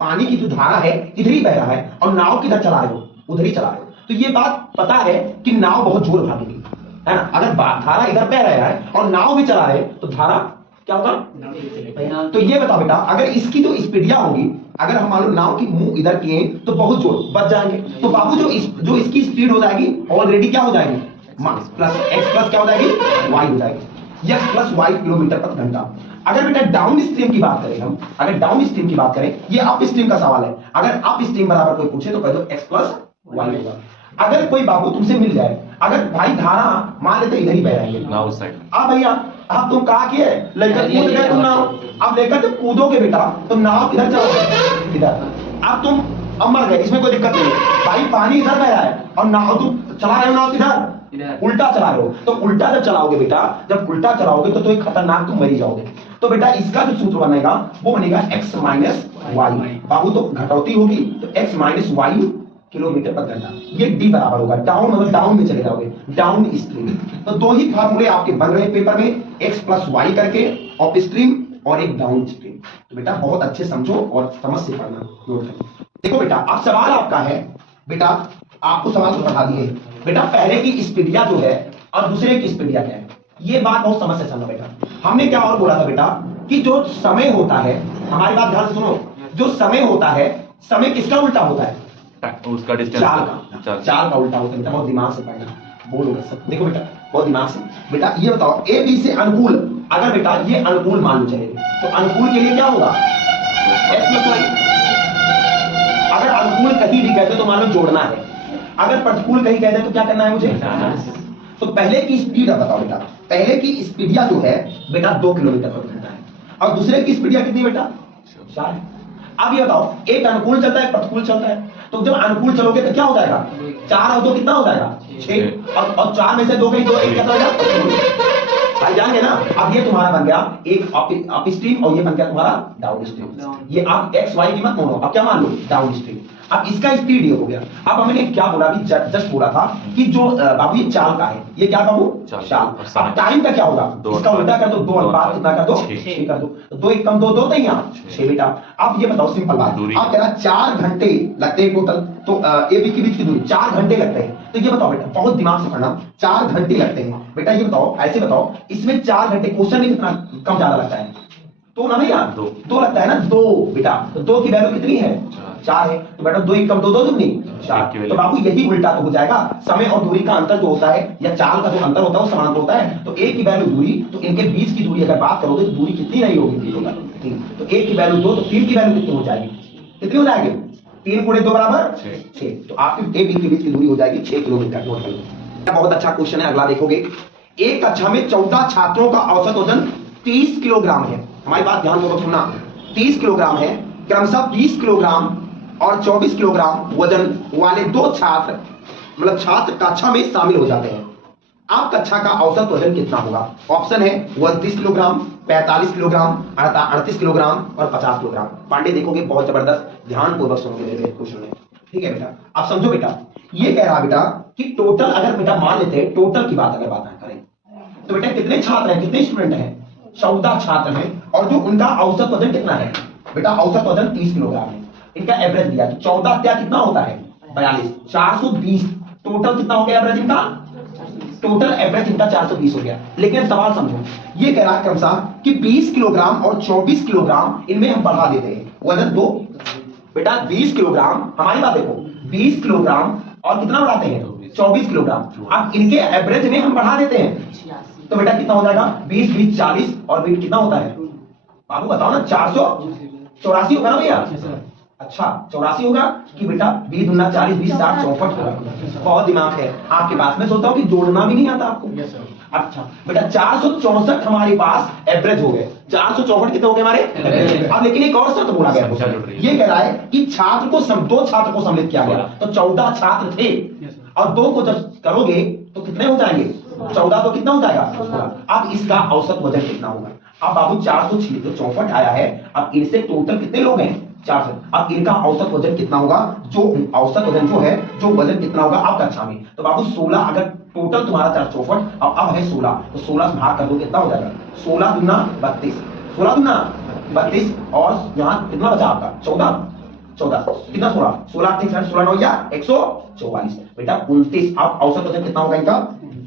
पानी की जो धारा है इधर ही बह रहा है, और नाव किधर चला रहे हो? उधर ही चला रहे हो, तो ये बात पता है कि नाव बहुत जोर भागेगी, है ना? अगर धारा इधर बह रहा है और नाव भी चला रहे तो धारा क्या होगा? तो ये बताओ बेटा, अगर इसकी जो स्पीडिया होगी, अगर हम मान लो नाव की मुंह इधर किए तो बहुत जोर बच जाएंगे, तो बाबू जो इसकी स्पीड हो जाएगी ऑलरेडी क्या हो जाएगी? प्लस एक्स प्लस क्या हो जाएगी? वाई हो जाएगी, एक्स प्लस वाई किलोमीटर प्रति घंटा। अगर बेटा डाउन स्ट्रीम की बात करें हम, अगर डाउन स्ट्रीम की बात करें, ये अप स्ट्रीम का सवाल है, अगर अप स्ट्रीम बराबर कोई पूछे तो कह दो एक्स प्लस वाई होगा। अगर कोई बाबू तुमसे मिल जाए, अगर भाई धारा मान लेते इधर ही बह जाएंगे ना उस साइड, अब भैया अब तुम कहा कि लेकर कूद गए तुम नाव, अब लेकर जब कूदोगे बेटा तो नाव किधर चलोगे? इधर। अब तुम अब मर गए, इसमें कोई दिक्कत नहीं, भाई पानी इधर बह रहा है और नाव तुम चला रहे हो, नाव किधर? उल्टा चला रहे हो, तो उल्टा जब चलाओगे बेटा, जब उल्टा चलाओगे तो एक खतरनाक तुम मरी जाओगे। तो बेटा इसका जो सूत्र बनेगा वो बनेगा x माइनस वाई। बाबू तो घटौती होगी, तो x माइनस वाई किलोमीटर प्रति घंटा, ये d बराबर होगा, डाउन मतलब डाउन में चले जाओगे, डाउन स्ट्रीम। तो दो ही फार्मूले आपके बन रहे हैं पेपर में, x प्लस वाई करके अप स्ट्रीम और एक डाउन स्ट्रीम। तो बेटा बहुत अच्छे समझो और समझ से पढ़ना, नोट करो। देखो बेटा अब सवाल आपका है, बेटा आपको सवाल तो पढ़ा दिए बेटा, पहले की स्पीडिया जो है और दूसरे की स्पीडिया क्या है, ये बात बहुत समझ से समझना बेटा। हमने क्या और बोला था बेटा कि जो समय होता है, हमारी बात ध्यान से सुनो, जो समय होता है, समय किसका उल्टा होता है? उसका डिस्टेंस चाल का उल्टा होता है बेटा, बहुत दिमाग से पढ़ना, बोलोगे सब। देखो बेटा बहुत दिमाग से बेटा, ये बताओ ए बी से अनुकूल, अगर बेटा ये अनुकूल मान लो चलेगी, तो अनुकूल के लिए क्या होगा? x plus y. अगर अनुकूल कहीं भी कहते तो मान लो जोड़ना है, अगर प्रतिकूल कहीं कहते तो क्या करना है मुझे? तो पहले की स्पीड बताओ बेटा, पहले की स्पीडिया जो है बेटा 2 किलोमीटर प्रति घंटा है, और दूसरे की स्पीडिया कितनी बेटा? 4। अब ये बताओ एक अनुकूल चलता है प्रतिकूल चलता है, तो जब अनुकूल चलोगे तो क्या हो जाएगा? 4 और 2 कितना हो जाएगा? 6, और 4 में से 2 गई तो 1 क्या हो जाएगा? भाईजान है ना। अब ये तुम्हारा बन गया एक अप स्ट्रीम और ये बन गया तुम्हारा डाउन स्ट्रीम। ये आप एक्स वाई की मत मानो, अब क्या मान लो डाउन स्ट्रीम। अब इसका स्पीड ये हो गया। अब हमने क्या बोला, अभी जस्ट बोला था कि जो बाबू ये चाल का है, ये क्या बाबू चाल। अब टाइम का क्या होगा, इसका उल्टा कर दो, 2 अनुपात कितना कर दो 6 कर दो, 2 1 कम 2 2 तो यहाँ 6 बेटा। अब ये बताओ सिंपल बात, आप कह रहा 4 घंटे लगते हैं टोटल, तो ए बी के बीच की दूरी 4 घंटे लगते हैं। तो ये बताओ बेटा, बहुत दिमाग से पढ़ना, 4 घंटे लगते हैं बेटा। ये बताओ ऐसे बताओ, इसमें 4 घंटे क्वेश्चन में कितना कम ज्यादा लगता है, तो ना भैया 2 लगता है ना, 2 बेटा। तो 2 की वैल्यू कितनी है 4 है, तो बेटा 2 1 कम 2 2 दूनी 4। तो बाबू यही उल्टा तो हो जाएगा, समय और दूरी का अंतर जो होता है या चाल का जो अंतर होता है वो समांतर होता है। तो a की वैल्यू दूरी, तो इनके बीच की दूरी अगर बात करोगे तो दूरी कितनी नहीं होगी 3। तो a की वैल्यू 2, तो 3 की वैल्यू कितनी हो जाएगी, कितनी हो जाएगी 3 गुणे 2 बराबर 6। तो आपकी a b के बीच की दूरी हो जाएगी 6 किलोमीटर। नोट कर लो, बहुत अच्छा क्वेश्चन है। अगला देखोगे, एक कक्षा में 14 छात्रों का औसत वजन 30 किलोग्राम है। हमारी बात ध्यानपूर्वक सुनना, 30 किलोग्राम है। क्रमशः 20 किलोग्राम और 24 किलोग्राम वजन वाले 2 छात्र मतलब छात्र कक्षा में शामिल हो जाते हैं। आप कक्षा का औसत वजन कितना होगा? ऑप्शन है 29 किलोग्राम, 45 किलोग्राम, 38 किलोग्राम और 50 किलोग्राम। पांडे देखोगे बहुत जबरदस्त, ध्यानपूर्वक सुनोगे मेरे क्वेश्चन में, ठीक है बेटा। आप समझो बेटा, ये कह रहा बेटा कि टोटल अगर बेटा मान लेते हैं, टोटल की बात अगर बात करें तो बेटा कितने छात्र हैं, कितने स्टूडेंट हैं, 14 छात्र हैं। और जो उनका औसत वजन कितना है बेटा, औसत वजन 30 किलोग्राम है। इनका एवरेज दिया तो 14 क्या कितना होता है 42, 420। टोटल कितना हो गया एवरेज इनका, टोटल एवरेज इनका 420 हो गया। लेकिन सवाल समझो, ये कह रहा है क्रमशः कि 20 किलोग्राम और 24 किलोग्राम इनमें हम बढ़ा देते हैं वजन 2 बेटा। 20 किलोग्राम, हमारी बात देखो, 20 किलोग्राम और कितना बढ़ाते हैं 24 किलोग्राम। अब इनके एवरेज में हम बढ़ा देते हैं तो बेटा कितना हो जाएगा 20 20 40 और वेट कितना होता है बाबू बताओ ना, 484 होगा ना भैया। अच्छा 84 होगा कि बेटा 20 दूना 40 20 60 64 होगा। बहुत दिमाग है आपके पास, मैं सोचता हूँ कि जोड़ना भी नहीं आता आपको। अच्छा बेटा 464 हमारे पास एवरेज हो गए, 464 कितने हो गए हमारे। अब लेकिन एक और शर्त बोला गया, ये कह रहा है कि छात्र को 2 छात्र को सम्मिलित किया गया, तो 14 छात्र थे और 2 को जब करोगे तो कितने हो जाएंगे 14, तो कितना हो जाएगा। अब इसका औसत वजन कितना होगा। अब बाबू 464 आया है, अब इनसे टोटल कितने लोग हैं 400। अब इनका औसत वजन कितना होगा, जो औसत वजन जो है, जो वजन कितना होगा आप कक्षा में। तो बाबू 16, अगर टोटल तुम्हारा 464 अब है 16, तो 16 से भाग कर दो कितना हो जाएगा, 16 दूना 32, 16 दूना 32 और यहाँ कितना बचा आपका 14 कितना 16 16 16 9 या 144 बेटा 29। अब औसत वजन कितना होगा इनका,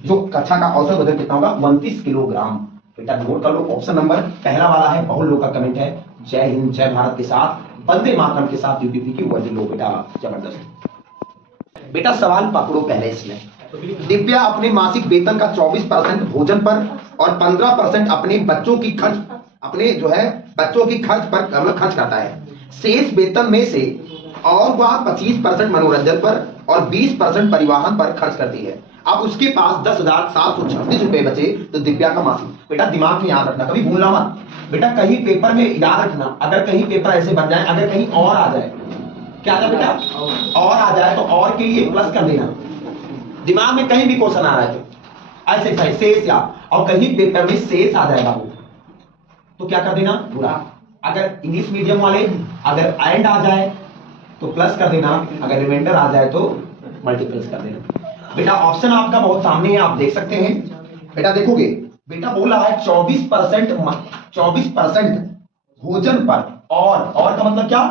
जो कक्षा का औसत वजन कितना होगा 29 किलोग्राम। बेटा नोट कर लो, ऑप्शन नंबर पहला वाला है, बहुत लोग का कमेंट है। जय हिंद जय भारत के साथ, वंदे मातरम के साथ यूपीपी की वर्दी लो बेटा, जबरदस्त। बेटा सवाल पकड़ो पहले इसमें, दिव्या अपने मासिक वेतन का 24% भोजन पर और 15% अपने बच्चों की खर्च, अपने जो है बच्चों की खर्च पर मतलब खर्च करता है। शेष वेतन में से और वह 25% मनोरंजन पर और 20% परिवहन पर खर्च करती है। अब उसके पास 10,736 रुपए बचे, तो दिव्या का मासिक। बेटा दिमाग में याद रखना, कभी भूलना मत बेटा, कहीं पेपर में याद रखना, अगर कहीं पेपर ऐसे बन जाए, अगर कहीं और आ जाए, क्या आ जाए बेटा और आ जाए, तो और के लिए प्लस कर देना। दिमाग में कहीं भी क्वेश्चन आ रहा है तो ऐसे सही शेष या, और कहीं पेपर में शेष आ जाएगा वो तो क्या कर देना बुरा। अगर इंग्लिश मीडियम वाले अगर एंड आ जाए तो प्लस कर देना, अगर रिमाइंडर आ जाए तो मल्टीप्लस कर देना। बेटा ऑप्शन आपका बहुत सामने है, आप देख सकते हैं। बेटा देखोगे, बेटा बोल रहा है 24% भोजन पर, और का मतलब क्या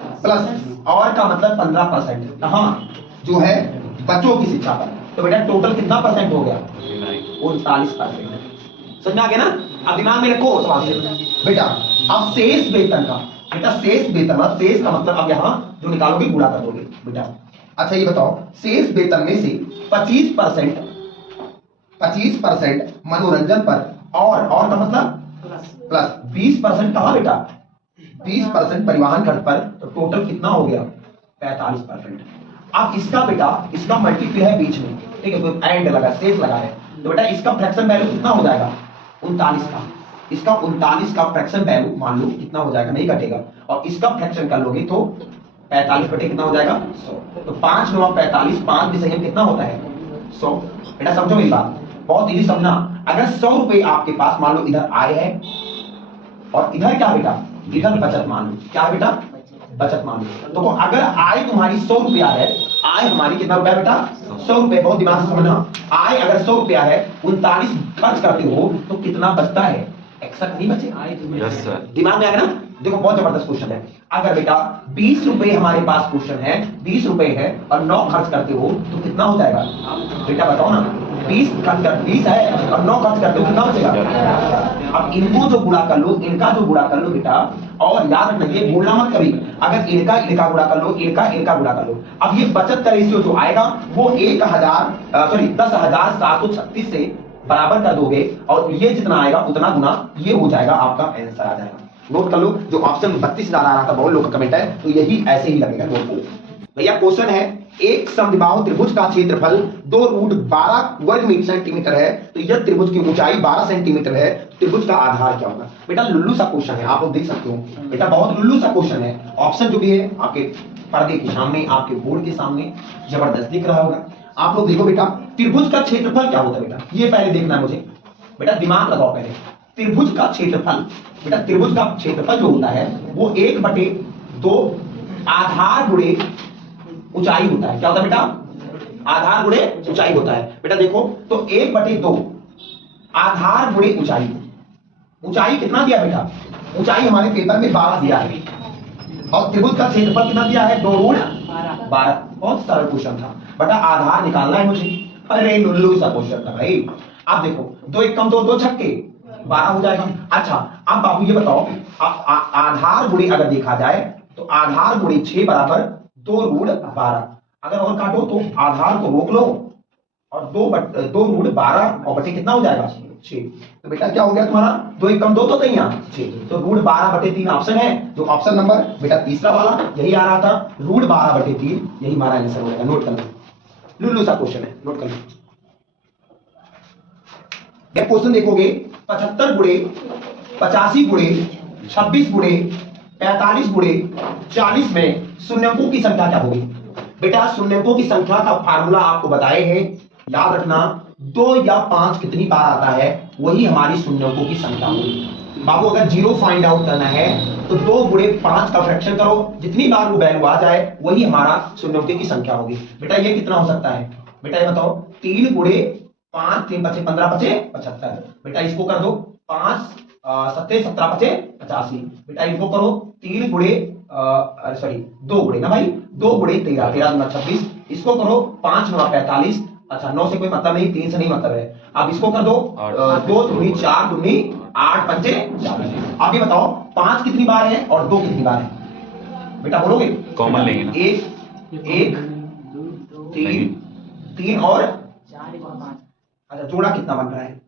प्लस, और का मतलब 15% कहां जो है बच्चों की शिक्षा पर। तो बेटा टोटल कितना परसेंट हो गया 39%। समझ में आ गया ना। अब दिमाग में रखो सवाल से बेटा, अब शेष वेतन का, बेटा शेष वेतन शेष का मतलब अब यहां जो निकालोगे गुणा कर दोगे बेटा। अच्छा ये बताओ, शेष वेतन में से 25% मनोरंजन पर और का मतलब प्लस 20% कहां बेटा 20% परिवहन खर्च पर, तो टोटल कितना हो गया 45%। अब इसका बेटा इसका मल्टीपल है बीच में, ठीक है, तो एंड लगा शेष लगा है, तो बेटा इसका फ्रैक्शन वैल्यू कितना हो जाएगा 39 का। इसका 39 का फ्रैक्शन वैल्यू मान लो कितना हो जाएगा, नहीं कटेगा, और इसका फ्रैक्शन कर लोगे तो 45 बटे कितना हो जाएगा 100। तो 5 9 45, 5 भी संयम कितना होता है 100। बेटा समझो मेरी बात, बहुत इजी समझना। अगर 100 रुपए आपके पास, मान लो इधर आय है और इधर क्या बेटा, इधर बचत मान लो, क्या है बेटा, बचत मान लो। तो अगर आय तुम्हारी 100 रुपया है, आय हमारी कितना रुपया बेटा, 100 रुपए, बहुत दिमाग से समझना, आय अगर 100 रुपया है, 39 खर्च करते हो तो कितना बचता है, 61 नहीं बचेगा। यस सर, दिमाग में आएगा ना। देखो बहुत जबरदस्त क्वेश्चन है। अगर बेटा 20 रुपए हमारे पास क्वेश्चन है, 20 रुपए है और 9 खर्च करते हो तो कितना हो जाएगा बेटा, बताओ ना। 20 खर्च कर, 20 है और 9 खर्च करते हो कितना बचेगा। अब इनको जो गुणा कर लो, इनका जो गुणा कर लो बेटा, और याद रखना ये भूलना मत कभी, अगर इनका गुणा कर लो, इनका गुणा कर लो। अब ये बचत का रेशियो जो आएगा वो 10,736 से बराबर कर दोगे और ये जितना आएगा उतना गुना ये हो जाएगा, आपका आंसर आ जाएगा। नोट कर लो, जो ऑप्शन 32,000 आ रहा था, बहुत लोग का कमेंट है, तो यही ऐसे ही लगेगा। नोट कर लो भैया। क्वेश्चन है, एक समद्विबाहु त्रिभुज का क्षेत्रफल 2√12 वर्ग सेंटीमीटर है, तो यह त्रिभुज की ऊंचाई 12 सेंटीमीटर है, त्रिभुज का आधार क्या होगा। बेटा लुल्लू सा क्वेश्चन है, आप लोग देख सकते हो बेटा, बहुत लुल्लू सा क्वेश्चन है। ऑप्शन जो भी है आपके पर्दे के सामने, आपके बोर्ड के सामने जबरदस्त दिख रहा होगा। आप लोग देखो बेटा, त्रिभुज का क्षेत्रफल क्या होता है बेटा, ये पहले देखना है मुझे बेटा, दिमाग लगाओ पहले। त्रिभुज का क्षेत्रफल बेटा, त्रिभुज का क्षेत्रफल जो होता है वो 1/2 आधार गुणे ऊंचाई होता है। क्या होता है बेटा, आधार गुणे ऊंचाई होता है। बेटा देखो तो 1/2 आधार गुणे ऊंचाई, ऊंचाई कितना दिया बेटा, ऊंचाई हमारे पेपर में 12 दिया है और त्रिभुज का क्षेत्रफल कितना दिया है, 2√12। बहुत सरल क्वेश्चन था बेटा, आधार निकालना है मुझे। अरे लुल्लू सा क्वेश्चन था भाई। आप देखो 2 1 कम 2 2 छक्के 12 हो जाएगा। अच्छा अब बाबू ये बताओ, आधार गुणे अगर देखा जाए तो आधार गुणे 6 बराबर 2√12। अगर और काटो तो आधार को रोक लो और 2√12 और बटे कितना हो जाएगा, 6। तो बेटा क्या हो गया तुम्हारा, 2 1 कम 2 तो नहीं, 6। तो √12/3 ऑप्शन है, जो ऑप्शन नंबर बेटा तीसरा वाला यही आ रहा था, √12/3 यही हमारा आंसर हो जाएगा। नोट कर लो, लुल्लू सा क्वेश्चन है, नोट कर लो। ये क्वेश्चन देखोगे 75 गुणे 85 गुणे 26 गुणे 45 गुणे 40 में शून्यकों की संख्या क्या होगी। बेटा शून्यकों की संख्या का फार्मूला आपको बताए हैं, याद रखना 2 या 5 कितनी बार आता है वही हमारी शून्यकों की संख्या होगी। बाबू अगर 0 फाइंड आउट करना है तो 2 गुणे 5 का फ्रैक्शन करो, जितनी बार वो वैल्यू आ जाए वही हमारा शून्यकों की संख्या होगी। बेटा ये कितना हो सकता है, बेटा ये बताओ, 3 गुणे 5 3 5 15 5 75। बेटा इसको कर दो 5 7 17 5 85। बेटा इनको करो 3 गुणे 2 गुणे ना भाई, 2 गुणे 13 13 दूना 26। इसको करो 5 9 45। अच्छा 9 से कोई मतलब नहीं, 3 से नहीं मतलब है। अब इसको कर दो 2 दूनी 4 दूनी 8 पंचे 40। आप ये बताओ 5 कितनी बार है और 2 कितनी बार है, बेटा बोलोगे, कॉमन लेंगे ना, 1 1 3 और 4। अच्छा जोड़ा कितना बन रहा है,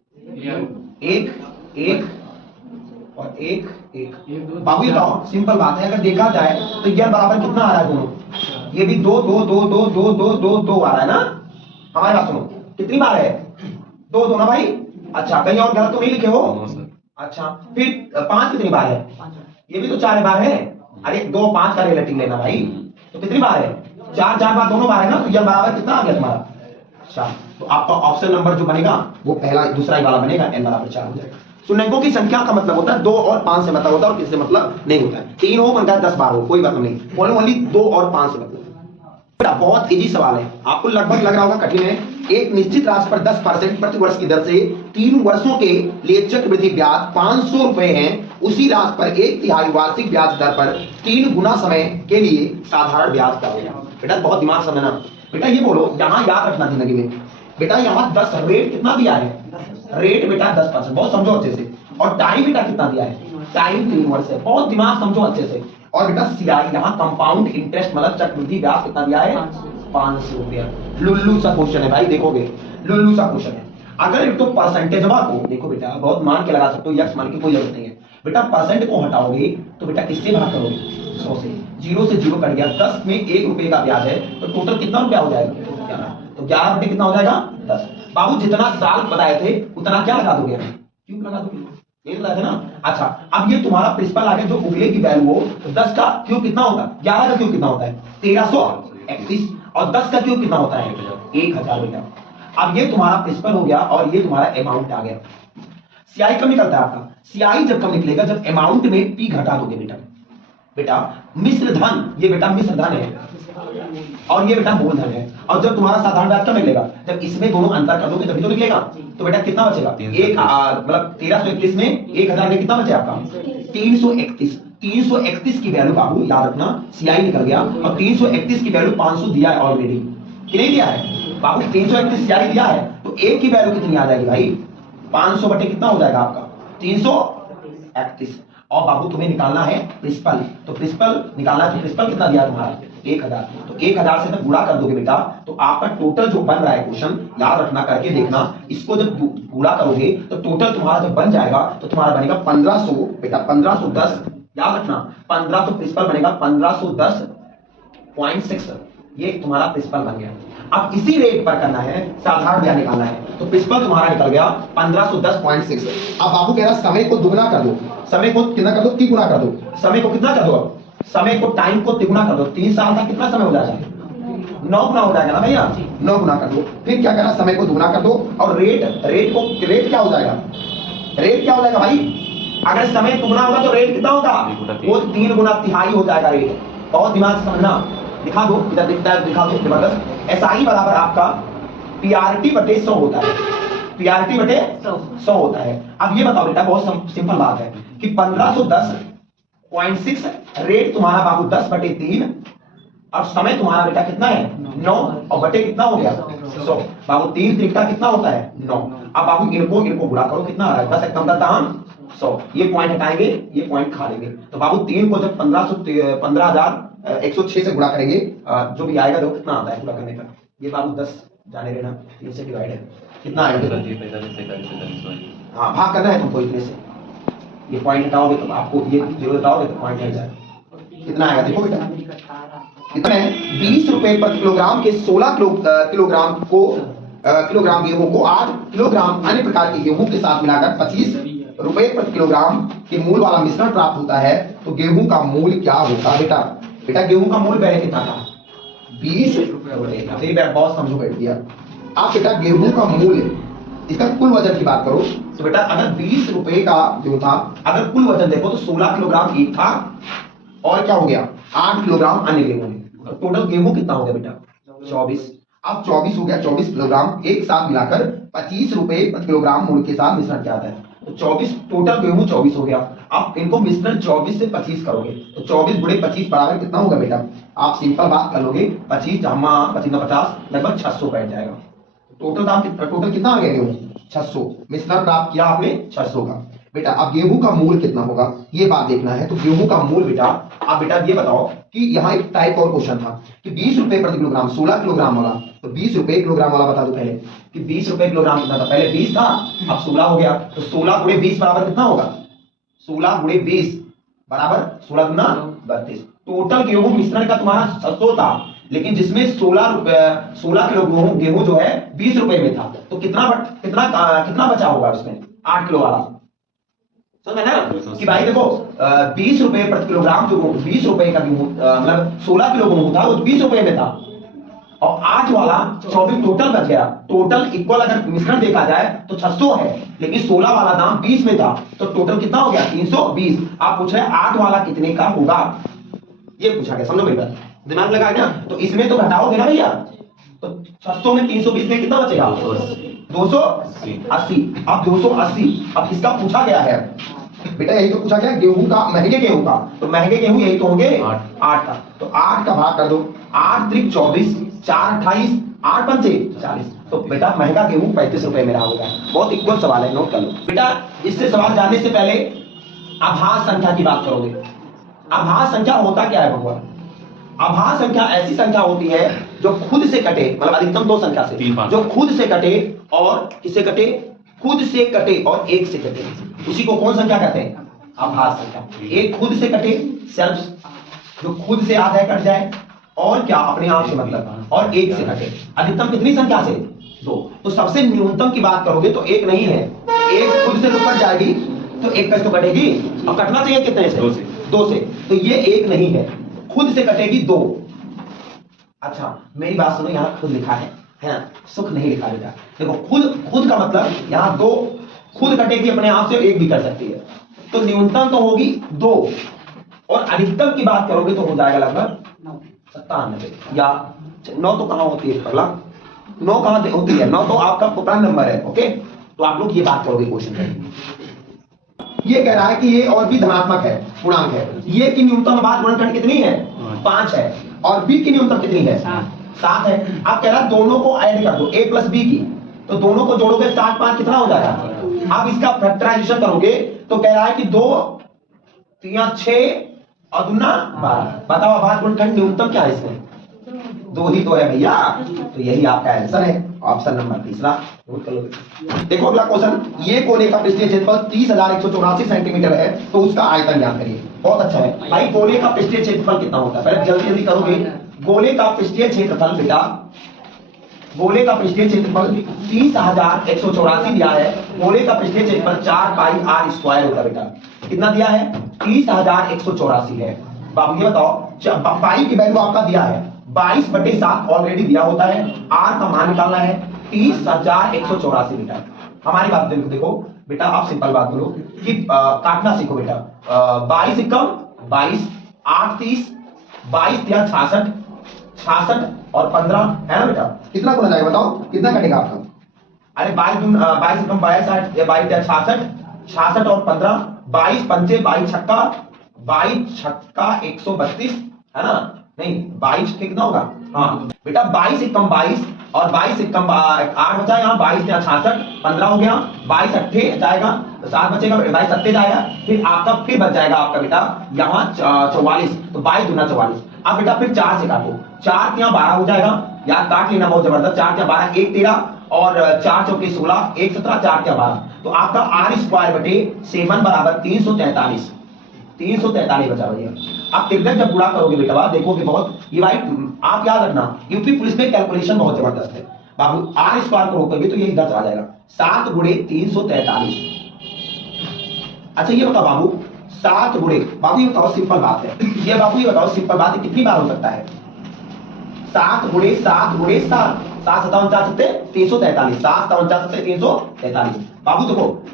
1 1 और 1 1। बाबू ये बताओ सिंपल बात है, अगर देखा जाए तो यह बराबर कितना आ रहा है दोनों, ये भी 2 2 2 2 2 2 2 2 आ रहा है ना। हमारी बात सुनो, कितनी बार है, 2 2 ना भाई। अच्छा कहीं और गलत तो नहीं लिखे हो। अच्छा फिर 5 कितनी बार है, ये भी तो 4 बार है। अरे 2 5 का रिलेटिव लेना भाई, तो कितनी बार है, 4 4 बार दोनों बार है ना, तो यह बराबर कितना आ गया तुम्हारा। अच्छा तो आपका ऑप्शन नंबर जो बनेगा वो पहला दूसरा ही वाला बनेगा, n बराबर 4 हो जाएगा। शून्यकों की संख्या का मतलब होता है 2 और 5 से मतलब होता है, और किससे मतलब नहीं होता है। 3 हो बनता है 10 बार हो कोई मतलब नहीं, ओनली 2 और 5 से मतलब। बेटा बहुत इजी सवाल है, आपको लगभग लग रहा होगा कठिन है। एक निश्चित राशि पर 10% प्रति वर्ष की दर से 3 वर्षों के लिए चक्रवृद्धि ब्याज 500 रुपए है, उसी राशि पर 1/3 वार्षिक ब्याज दर पर 3 गुना समय के लिए साधारण ब्याज क्या होगा। बेटा बहुत दिमाग समझना। बेटा ये बोलो, यहाँ याद रखना जिंदगी में, बेटा यहाँ 10 रेट कितना दिया है, रेट बेटा 10%, बहुत समझो अच्छे से। और टाइम बेटा कितना दिया है, टाइम 3 वर्ष है, बहुत दिमाग समझो अच्छे से। और बेटा सीआई यहाँ कंपाउंड इंटरेस्ट मतलब चक्रवृद्धि ब्याज कितना दिया है, 500 रुपया। लुल्लू सा क्वेश्चन है भाई, देखोगे लुल्लू सा क्वेश्चन है। अगर एक तो परसेंटेज को देखो बेटा, बहुत मान के लगा सकते हो, यक्स मान की कोई जरूरत नहीं है बेटा। परसेंट को हटाओगे तो बेटा किससे भाग करोगे, 100 से। 0 से 0 कट गया, 10 में 1 रुपए का ब्याज है तो टोटल कितना रुपया हो जाएगा, 11। तो 11 रुपए कितना हो जाएगा, 10। बाबू जितना साल बताए थे उतना क्या लगा दोगे, क्यों लगा दोगे, नहीं लगा थे ना। अच्छा अब ये तुम्हारा प्रिंसिपल आगे जो उगले की वैल्यू हो, तो 10 का क्यूब कितना होगा, 11 का क्यूब कितना होता है 1331, और 10 का क्यूब कितना होता है 1000 बेटा। अब ये तुम्हारा प्रिंसिपल हो गया और ये तुम्हारा अमाउंट आ गया। सीआई कब निकलता है आपका? सीआई जब कब निकलेगा? जब अमाउंट में पी घटा दोगे बेटा। बेटा मिश्र धन, ये बेटा मिश्र धन है और ये बेटा मूलधन है। और जब तुम्हारा साधारण ब्याज कब निकलेगा? जब इसमें दोनों अंतर कर दोगे तभी तो निकलेगा। तो बेटा कितना बचेगा? एक मतलब 1331 में 1000 में कितना बचे आपका? 331। 331 की वैल्यू बाबू याद रखना, सीआई निकल गया और 331 की वैल्यू 500 दिया है ऑलरेडी कि नहीं दिया है बाबू? 331 सीआई दिया है तो एक की वैल्यू कितनी आ जाएगी भाई? 500 बटे कितना हो जाएगा आपका? 331। और बाबू तुम्हें निकालना है प्रिंसिपल, तो प्रिंसिपल निकालना है। तो प्रिंसिपल कितना दिया तुम्हारा? 1000। तो 1000 से जब गुणा कर दोगे बेटा तो आपका टोटल जो बन रहा है क्वेश्चन, याद रखना करके देखना, इसको जब गुणा करोगे तो टोटल तुम्हारा जब बन जाएगा तो तुम्हारा बनेगा 1500 बेटा, 1510। याद रखना 15 तो प्रिंसिपल बनेगा 1510.6। ये तुम्हारा प्रिंसिपल बन गया। अब इसी रेट पर करना है साधारण ब्याज निकालना है, तो प्रिंसिपल तुम्हारा निकल गया 1510.6। अब बाबू कह रहा समय को दुगना कर दो, समय को कितना कर दो? तिगुना कर दो। समय को कितना कर दो? समय को, टाइम को तिगुना कर दो। 3 साल तक कितना समय हो जाएगा? 9 गुना हो जाएगा ना भैया? 9 गुना कर दो। फिर क्या करना? समय को दुगना कर दो और रेट क्या हो जाएगा? रेट क्या हो जाएगा भाई? अगर समय दुगना होगा तो रेट कितना होगा? वो 3 गुना तिहाई हो जाएगा रेट। बहुत दिमाग से समझना। दिखा दो, इधर दिखता है, दिखा दो। जबरदस्त। एसआई बराबर आपका पीआरटी बटे 100 होता है। पीआरटी बटे 100 होता है। अब ये बताओ बेटा, बहुत सिंपल बात है कि 1510.6 रेट तुम्हारा बाबू 10 बटे 3 और समय तुम्हारा बेटा कितना है? 9 और बटे कितना हो गया? 100। बाबू 3 त्रिकटा कितना होता है? 9। अब बाबू इनको गुणा करो, कितना आ रहा है? 10 एक कम 100। ये पॉइंट हटाएंगे, ये पॉइंट खा लेंगे। तो बाबू 3 को जब 15,106 से गुणा करेंगे, जो भी आएगा देखो कितना आता है पूरा करने का। ये बाबू 10 जाने देना, 3 से डिवाइड है, कितना आएगा? हाँ, भाग करना है तुमको इतने से। ये पॉइंट हटाओगे तो आपको ये 0 हटाओगे तो पॉइंट हट जाएगा। कितना आएगा देखो बेटा, कितना है? 20 रुपए पर किलोग्राम के 16 किलोग्राम गेहूं को 8 किलोग्राम अन्य प्रकार के गेहूं के साथ मिलाकर 25 रुपए प्रति किलोग्राम के मूल वाला मिश्रण प्राप्त होता है। तो गेहूं का मूल्य क्या होगा बेटा? बेटा गेहूं का मूल्य पहले कितना था? 20 रुपए। बहुत समझो बैठ गया। आप बेटा गेहूं का मूल्य, इसका कुल वजन की बात करो तो बेटा अगर 20 रुपए का जो था, अगर कुल वजन देखो तो 16 किलोग्राम एक था और क्या हो गया? 8 किलोग्राम अन्य गेहूं में। तो टोटल गेहूं कितना हो गया बेटा? 24। अब 24 हो गया, 24 किलोग्राम एक साथ मिलाकर 25 रुपए प्रति किलोग्राम मूल्य के साथ मिश्रण किया जाता है। तो 24 टोटल गेहूं 24 हो गया। आप इनको मिश्रण 24 से 25 करोगे तो 24 गुणे 25 बराबर कितना होगा बेटा? आप सिंपल बात कर लोगे, 25 जमा 25 50 लगभग 600 बैठ जाएगा। टोटल दाम टोटल कितना आ गया गेहूं? 600। मिश्रण प्राप्त किया आपने 600 का। बेटा अब गेहूं का मूल्य कितना होगा ये बात देखना है। तो गेहूं का मूल्य बेटा, आप बेटा ये बताओ कि यहाँ एक टाइप और क्वेश्चन था कि 20 रुपए प्रति किलोग्राम 16 किलोग्राम वाला, तो 20 रुपए किलोग्राम वाला बता दो पहले कि 20 रुपए किलोग्राम कितना था? पहले 20 था, अब 16 हो गया। तो 16 गुणे 20 बराबर कितना होगा? 16 गुणे 20 बराबर 16 गुना 32। टोटल गेहूं मिश्रण का तुम्हारा 600 था, लेकिन जिसमें 16 किलो गेहूं जो है 20 रुपए में था, तो कितना बचा होगा उसमें? 8 किलो वाला। समझ ना कि भाई देखो 20 रुपए प्रति किलोग्राम जो 20 रुपए का गेहूं मतलब 16 किलो गेहूं था वो 20 रुपए में था और 8 वाला 24 टोटल बच गया। टोटल इक्वल अगर मिश्रण देखा जाए तो 600 है, लेकिन 16 वाला दाम 20 में था तो टोटल कितना हो गया? 320। आप पूछ रहे हैं 8 वाला कितने का होगा, ये पूछा गया। समझो बेटा, दिमाग लगाए ना। तो इसमें तो घटाओगे ना भैया, तो 600 में 320 में कितना बचेगा? 280। अब 280, अब इसका पूछा गया है बेटा, यही तो पूछा गया गेहूं का, महंगे गेहूं का। तो महंगे गेहूं यही तो होंगे 8 का। तो 8 का भाग कर दो, 8 त्रिक 24, 4 28, 8 पंचे 40। तो बेटा महंगा गेहूं 35 रुपए में रहा होगा। बहुत इक्वल सवाल है, नोट कर लो बेटा। इससे सवाल जानने से पहले आभास संख्या की बात करोगे। आभास संख्या होता क्या है भगवान? आभास संख्या ऐसी संख्या होती है जो खुद से कटे, मतलब अधिकतम 2 संख्या से, जो खुद से कटे और किससे कटे? खुद से कटे और एक से कटे, उसी को कौन संख्या कहते हैं? आभास संख्या। एक खुद से कटे सेल्फ, जो खुद से आधा कट जाए, और क्या अपने आप से मतलब, और एक से कटे। अधिकतम कितनी संख्या से? 2। तो सबसे न्यूनतम की बात करोगे तो एक नहीं है। एक खुद से कट जाएगी तो एक कैसे तो कटेगी, और कटना चाहिए कितने से? 2 से। तो ये एक नहीं है, खुद से कटेगी 2। अच्छा मेरी बात सुनो, यहाँ खुद लिखा है, है, सुख नहीं लिखा बेटा। देखो खुद खुद का मतलब यहाँ दो खुद कटेगी अपने आप से, एक भी कर सकती है, तो न्यूनतम तो होगी 2 और अधिकतम की बात करोगे तो हो जाएगा लगभग 97 या 9 तो कहां होती है पगला, 9 कहां होती है, 9 तो आपका प्राइम नंबर है। ओके, तो आप लोग ये बात करोगे क्वेश्चन में। ये कह रहा है कि ये और भी धनात्मक है, पूर्णांक है। ये की न्यूनतम आबाद गुणनखंड कितनी है 5 है और बी की न्यूनतम कितनी है 7 है। आप कह रहा है दोनों को ऐड कर दो a प्लस बी की, तो दोनों को जोड़ोगे 7 5 कितना हो जाएगा। आप इसका फैक्टराइजेशन करोगे तो कह रहा है कि 2 3 6 और 2 12। बताओ आबाद गुणनखंड न्यूनतम क्या है इसमें, 2 ही तो है भैया, तो यही आपका आंसर है ऑप्शन नंबर तीसरा। नोट कर लो। देखो अगला क्वेश्चन, ये कोने का पृष्ठीय क्षेत्रफल 30,184 सेंटीमीटर है, तो उसका आयतन ज्ञात करिए। बहुत अच्छा है भाई, गोले का पृष्ठीय क्षेत्रफल कितना होता है, पहले जल्दी जल्दी करोगे। गोले का पृष्ठीय क्षेत्रफल बेटा, गोले का पृष्ठीय क्षेत्रफल 30,184 दिया है। गोले का पृष्ठीय क्षेत्रफल 4 पाई आर स्क्वायर होता है बेटा। कितना दिया है 30,184 है। बाबू ये बताओ पाई की वैल्यू आपका दिया है 22/7 ऑलरेडी दिया होता है, आर का मान निकालना है 30,184 बेटा। हमारी बात देखो बेटा, आप सिंपल बात बोलो कि काटना सीखो बेटा। 22 एकम 22, 8 30, 22 या 66, 66 और 15 है ना बेटा, कितना गुना जाएगा बताओ, कितना कटेगा आपका। अरे 22 एकम 22, 22 या 66, 66 और 15, 22 पंचे 22 छक्का, 22 छक्का 132 है ना, नहीं 22 कितना होगा, हाँ बेटा 22 एकम 22 और 22 एकम 8 बचा यहाँ, 22 या 66, 15 हो गया, 22 अट्ठे जाएगा तो 7 बचेगा, 22 सत्ते जाएगा, फिर आपका फिर बच जाएगा आपका बेटा यहाँ 44, तो 22 दूना 44। अब बेटा फिर 4 से काटो, 4 या 12 हो जाएगा, यार काट लेना बहुत जबरदस्त, 4 या 12 1 13 और 4 चौके 16 1 17 4 या 12, तो आपका आर स्क्वायर बटे 7 बराबर 343 बचा भैया। आप तिरछा जब पूरा करोगे बेटा देखोगे बहुत, ये भाई आप याद रखना यूपी पुलिस में कैलकुलेशन बहुत जबरदस्त है बाबू। आर स्क्वायर को रोकोगे तो ये इधर चला जाएगा, 7 गुणे 343। अच्छा ये बताओ बाबू 7 गुणे, बाबू ये बताओ सिंपल बात है ये, बाबू ये बताओ सिंपल बात है कितनी बार हो सकता है, 7 गुणे 7 गुणे 7, 7 7 49 343, 7 7 343। बाबू देखो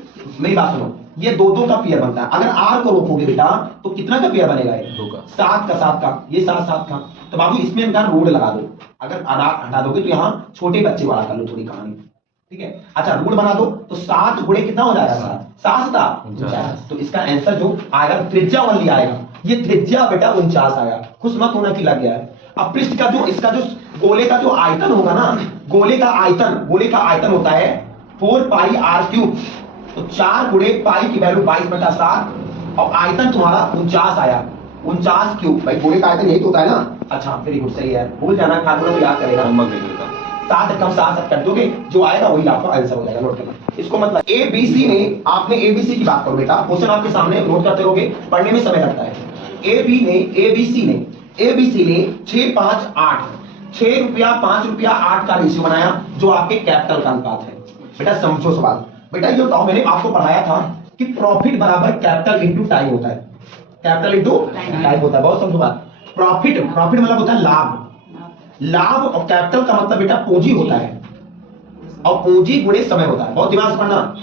मेरी बात सुनो, ये 2 का पेयर बनता है, अगर आर को रोकोगे बेटा तो कितना का पेयर बनेगा, 2 का, 7 का 7 का, ये 7 7 का, तो बाबू इसमें इनका रूट लगा दो, अगर हटा दोगे तो यहाँ छोटे बच्चे वाला कर लो थोड़ी कहानी, ठीक है। अच्छा रूट बना दो तो 7 गुणे कितना हो जाएगा, 7 7, तो इसका आंसर जो आएगा त्रिज्या 1 आएगा, ये त्रिज्या बेटा 49 आया, खुश मत होना कि लग गया है। अब पृष्ठ का जो इसका जो गोले का जो आयतन होगा ना, गोले का आयतन होता है 4 पाई आर क्यूब, तो 4 गुणे पाई की वैल्यू 22/7 और आयतन तुम्हारा 49 आया, 49 क्यूब। भाई गोले का आयतन यही तो होता है ना। अच्छा वेरी गुड, सही है, भूल जाना फार्मूला तो याद करेगा, 7 कम 7 कर दोगे जो आएगा वही आपका आंसर हो जाएगा। नोट करना इसको, मतलब एबीसी ने, आपने एबीसी की बात करो बेटा, क्वेश्चन आपके सामने नोट करते रहोगे, पढ़ने में समय लगता है। एबीसी ने 6 5 8, 6 रुपया 5 रुपया 8 का रेशियो बनाया जो आपके कैपिटल का अनुपात है। बेटा समझो सवाल, बेटा ये बताओ मैंने आपको पढ़ाया था कि प्रॉफिट बराबर कैपिटल इंटू टाइम होता है, कैपिटल इंटू टाइम होता है, बहुत समझो बात। प्रॉफिट मतलब होता है लाभ और कैपिटल का मतलब बेटा पूंजी होता है, और पूंजी गुणे समय होता है, बहुत दिमाग से पढ़ना।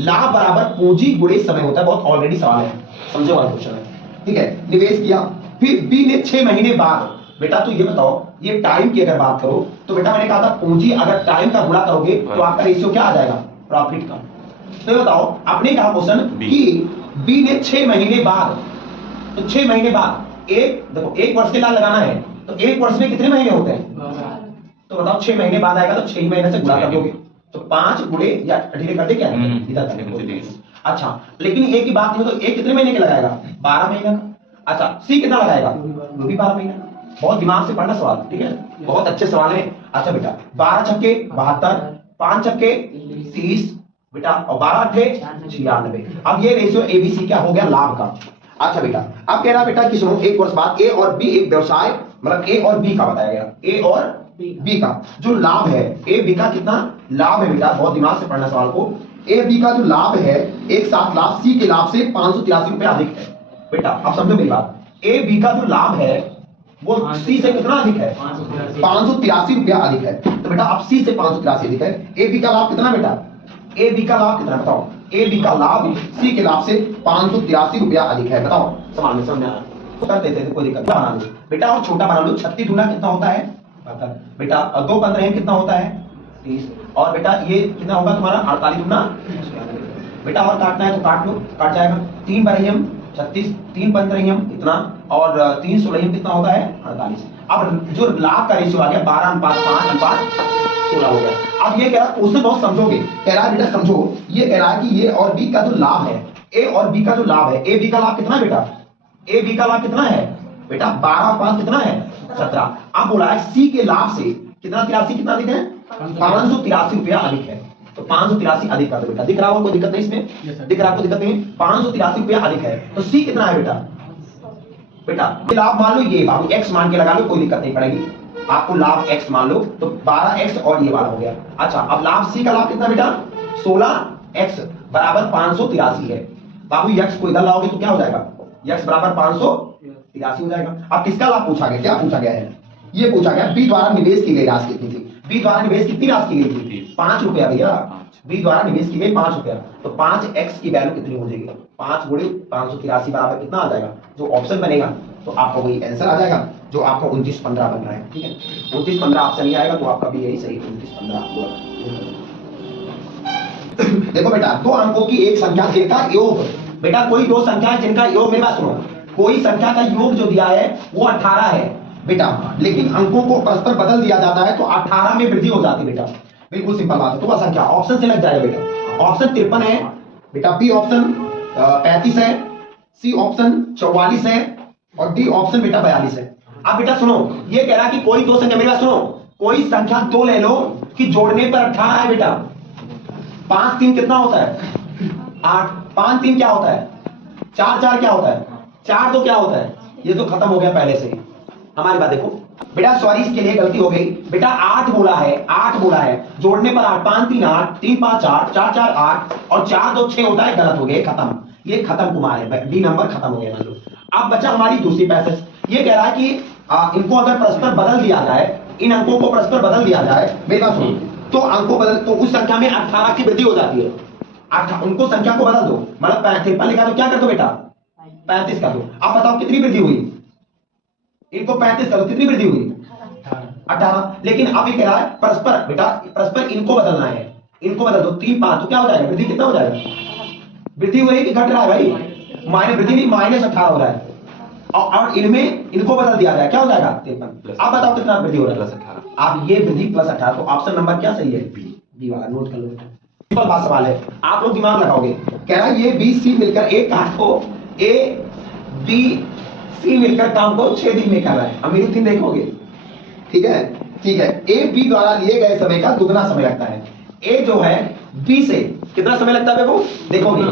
लाभ बराबर पूंजी गुणे समय होता है, बहुत ऑलरेडी सवाल है, समझो वाला क्वेश्चन है, ठीक है। निवेश किया, फिर बी ने 6 महीने बाद, बेटा तो ये बताओ ये टाइम की अगर बात करो तो बेटा मैंने कहा था पूंजी अगर टाइम का गुणा करोगे तो आपका रेशियो क्या आ जाएगा, प्रॉफिट का। तो ये बताओ आपने कहा क्वेश्चन कि बी ने 6 महीने बाद, तो 6 महीने बाद देखो 1 वर्ष के लिए लगाना है तो 1 वर्ष में कितने महीने होते हैं, तो बताओ 6 महीने बाद आएगा तो 6 महीने से गुणा कर दोगे, तो 5 गुणे या ढीले कर दे क्या इधर। अच्छा लेकिन एक ही बात नहीं हो, तो एक कितने महीने के लगाएगा, 12 महीने का। अच्छा सी कितना लगाएगा, वो भी 12 महीने। बहुत दिमाग से पढ़ना सवाल, ठीक है, बहुत अच्छे सवाल है। अच्छा बेटा 12 छक्के 72, 5 छक्के 30 बेटा और 12 अट्ठे 96। अब ये रेशियो एबीसी क्या हो गया, लाभ का। अच्छा बेटा अब कह रहा बेटा कि सुनो 1 वर्ष बाद ए और बी एक व्यवसाय, मतलब ए और बी का बताया गया, ए और बी का जो लाभ है, ए बी का कितना लाभ है बेटा, बहुत दिमाग से पढ़ना सवाल को। ए बी का जो लाभ है एक साथ लाभ सी के लाभ से 583 रुपए अधिक है। बेटा अब समझो मेरी बात, ए बी का जो लाभ है वो सी से कितना अधिक है? 583 रुपया अधिक है। तो बेटा अब सी से 583 अधिक है। ए बी का लाभ कितना बेटा? ए बी का लाभ कितना बताओ? ए बी का लाभ सी के लाभ से 583 रुपया अधिक है। बताओ सवाल में समझ आ रहा है? तो कर देते थे, कोई दिक्कत बना लो बेटा, और छोटा बना लो। 36 दूना कितना होता है बेटा? 2 15 कितना होता है? 30। और बेटा ये कितना होगा तुम्हारा? 48 दूना बेटा, और काटना है तो काट लो, काट जाएगा। 3 बरहियम 36, 3 पंद्रहियम इतना, और 3 सोलहियम कितना होता है? 48। अब जो लाभ का रेशियो आ गया 12:5:16 हो गया। अब ये कह रहा है क्वेश्चन बहुत समझोगे, कह रहा है बेटा समझो, ये कह रहा है कि ए और बी का जो लाभ है, ए और बी का जो लाभ है, ए बी का लाभ कितना है बेटा? ए बी का लाभ कितना है बेटा? 12 कितना है? 17। अब बोला है सी के लाभ से कितना? 83 कितना अधिक है? 583 रुपया अधिक है। तो 583 अधिक कर दो बेटा। दिख रहा हो? कोई दिक्कत नहीं इसमें? दिख रहा है? कोई दिक्कत नहीं? 583 रुपया अधिक है। तो सी कितना है बेटा? बेटा लाभ मान लो ये बाबू x मान के लगा लो, कोई दिक्कत नहीं पड़ेगी आपको। लाभ x मान लो तो 12x और ये वाला हो गया। अच्छा अब लाभ सी का लाभ कितना बेटा? 16x बराबर 583 है। बाबू x को इधर लाओगे तो क्या हो जाएगा? x बराबर 583 हो जाएगा। अब किसका लाभ पूछा गया? क्या पूछा गया है? ये पूछा गया बी द्वारा निवेश की गई राशि कितनी थी? बी द्वारा निवेश कितनी राशि की गई थी? 5 रुपया भैया। बी द्वारा निवेश की गई 5 रुपया। तो 5x की वैल्यू कितनी हो जाएगी? 5 गुणे 583 बराबर कितना आ जाएगा? जो ऑप्शन बनेगा तो आपका वही आंसर आ जाएगा, जो आपका 29-15 बन रहा है। ठीक है, 29-15 ऑप्शन ही आएगा, तो आपका भी यही सही 29-15। देखो बेटा, दो अंकों की एक संख्या जिनका योग, बेटा कोई दो संख्या है जिनका योग, मेरी बात सुनो, कोई संख्या का योग जो दिया है वो 18 है बेटा, लेकिन अंकों को परस्पर बदल दिया जाता है तो 18 में वृद्धि हो जाती है बेटा। बिल्कुल सिंपल बात है। तो वह संख्या ऑप्शन से लग जाएगा बेटा। ऑप्शन 53 है बेटा, बी ऑप्शन 35 है, सी ऑप्शन 44 है, और डी ऑप्शन बेटा 42 है। अब बेटा सुनो, ये कह रहा है कि कोई दो संख्या, मेरी बात सुनो, कोई संख्या दो ले लो कि जोड़ने पर 18 है बेटा। 5 3 कितना होता है? 8। 5 3 क्या होता है? 4 4 क्या होता है? 4 2 क्या होता है? ये तो खत्म हो गया पहले से ही। हमारी बात देखो बेटा, सॉरी इसके लिए गलती हो गई बेटा। 8 बोला है, 8 बोला है, जोड़ने पर 8, 5 3 8, 3 5 8, 4 4 8, और 4 2 6 होता है। गलत हो गया, खत्म, ये खत्म कुमार है, डी नंबर खत्म हो गया। अब बचा हमारी दूसरी पैसेज। ये कह रहा है कि इनको अगर परस्पर बदल दिया जाए, इन अंकों को परस्पर बदल दिया जाए, मेरी बात सुनो, तो अंकों बदल, तो उस संख्या में 18 की वृद्धि हो जाती है। उनको संख्या को बदल दो, मतलब 53 लिखा तो क्या कर दो बेटा? 35 कर दो। आप बताओ कितनी वृद्धि हुई? इनको 35 कर दो, कितनी वृद्धि हुई? 18। लेकिन अब ये कह रहा है परस्पर बेटा, परस्पर इनको बदलना है, इनको बदल दो। 3 5 तो क्या हो जाएगा? वृद्धि कितना हो जाएगा? वृद्धि हो रही है कि घट रहा है भाई? माइनस, वृद्धि नहीं, -18 हो रहा है। और इनमें इनको बदल दिया जाए, क्या हो जाएगा? 53। आप बताओ कितना वृद्धि हो रहा है? +18। आप ये वृद्धि +18, तो ऑप्शन नंबर क्या सही है? बी वाला, नोट कर लो बेटा। सिंपल बात सवाल है, आप लोग दिमाग लगाओगे। कह रहा है ये बी सी मिलकर एक काम को, ए बी सी मिलकर काम को 6 दिन में कर रहा है। अमीरुद्दीन देखोगे, ठीक है? ठीक है। ए बी द्वारा लिए गए समय का दुगना समय लगता है। ए जो है बी से कितना समय लगता है? देखोगे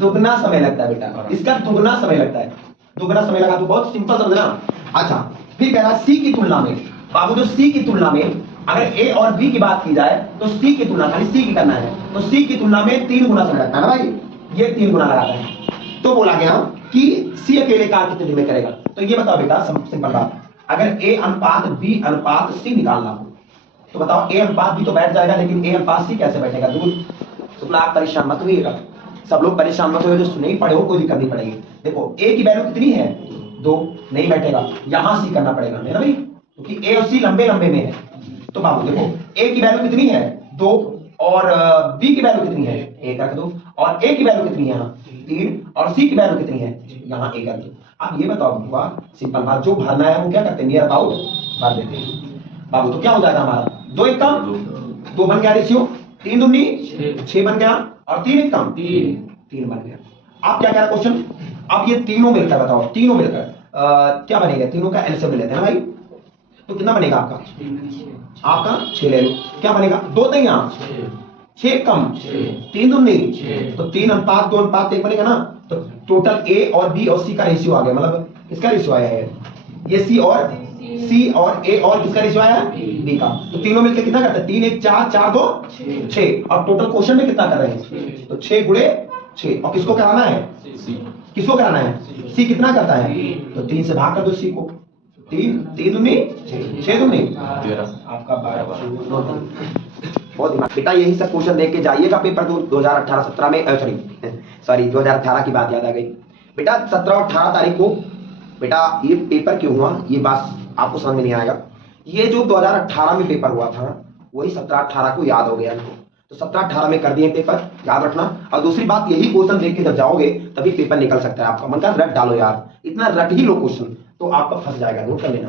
दुगना समय लगता है बेटा, इसका दुगना समय लगता है। दुगना समय लगा तो बहुत सिंपल समझना। अच्छा, फिर कह रहा सी की तुलना में, बाबू जो सी की तुलना में अगर ए और बी की बात की जाए तो सी की तुलना, खाली सी की करना है, तो सी की तुलना में 3 गुना समय लगता है ना भाई, ये 3 गुना लगाता है। तो बोला गया कि सी अकेले कार्य कितने दिन में करेगा? तो ये बताओ बेटा, सिंपल बात, अगर ए अनुपात बी अनुपात सी निकालना हो तो बताओ, ए अनुपात बी तो बैठ जाएगा, लेकिन ए अनुपात सी कैसे बैठेगा? दूर। आप परेशान मत होइएगा, सब लोग परेशान मत हो, जो नहीं पढ़े हो कोई दिक्कत नहीं पड़ेगी। देखो ए की वैल्यू कितनी है? 2, नहीं बैठेगा, यहां सी करना पड़ेगा मेरा भाई, क्योंकि ए और सी लंबे लंबे में है। तो बाबू देखो, ए की वैल्यू कितनी है? 2, और बी की वैल्यू कितनी है? 1 रख दो, और ए की वैल्यू कितनी है? यहाँ 3, और सी की वैल्यू कितनी है? यहाँ 1 रख दो। अब ये बताओ बुआ, सिंपल बात, जो भरना है वो क्या करते हैं? नियर अबाउट भर देते हैं बाबू। तो क्या हो जाएगा हमारा? 2 1 कम 2 बन गया रेशियो, 3 दूनी 6 बन गया, और 3 1 कम 3 बन गया। आप क्या कह रहा क्वेश्चन? अब ये तीनों मिलकर बताओ, तीनों मिलकर क्या बनेगा? तीनों का एलसीएम लेते हैं ना भाई, तो कितना बनेगा आपका? आपका 6 ले लो, क्या बनेगा? 2 3 6 कम 3 दूनी, तो 3 अनुपात 2 अनुपात 1 बनेगा ना। तो टोटल ए और बी और सी का रेशियो आ गया, मतलब इसका रेशियो आया है ये सी और ए, और किसका रेशियो आया? बी का। तो तीनों मिलकर कितना करते हैं? 3 1 4 4 2 6, और टोटल क्वेश्चन में कितना कर रहे हैं? तो 6 गुणे 6, और किसको कराना है? किसको कराना है? सी कितना करता है? तो 3 से भाग कर दो सी को, तीन तीन दूनी छह दूनी आपका 12 बहुत दिमाग बेटा। यही सब क्वेश्चन देख के जाइएगा पेपर 2018-17 में, सॉरी 2018 की बात याद आ गई बेटा। 17 और 18 तारीख को बेटा ये पेपर क्यों हुआ ये बात आपको समझ में नहीं आएगा। ये जो 2018 में पेपर हुआ था वही 17-18 को याद हो गया इनको, तो 17-18 में कर दिए पेपर, याद रखना। और दूसरी बात यही क्वेश्चन देख के जब जाओगे तभी पेपर निकल सकता है आपका। मन का रट डालो यार, इतना रट ही लो क्वेश्चन तो आपका फंस जाएगा, नोट कर लेना।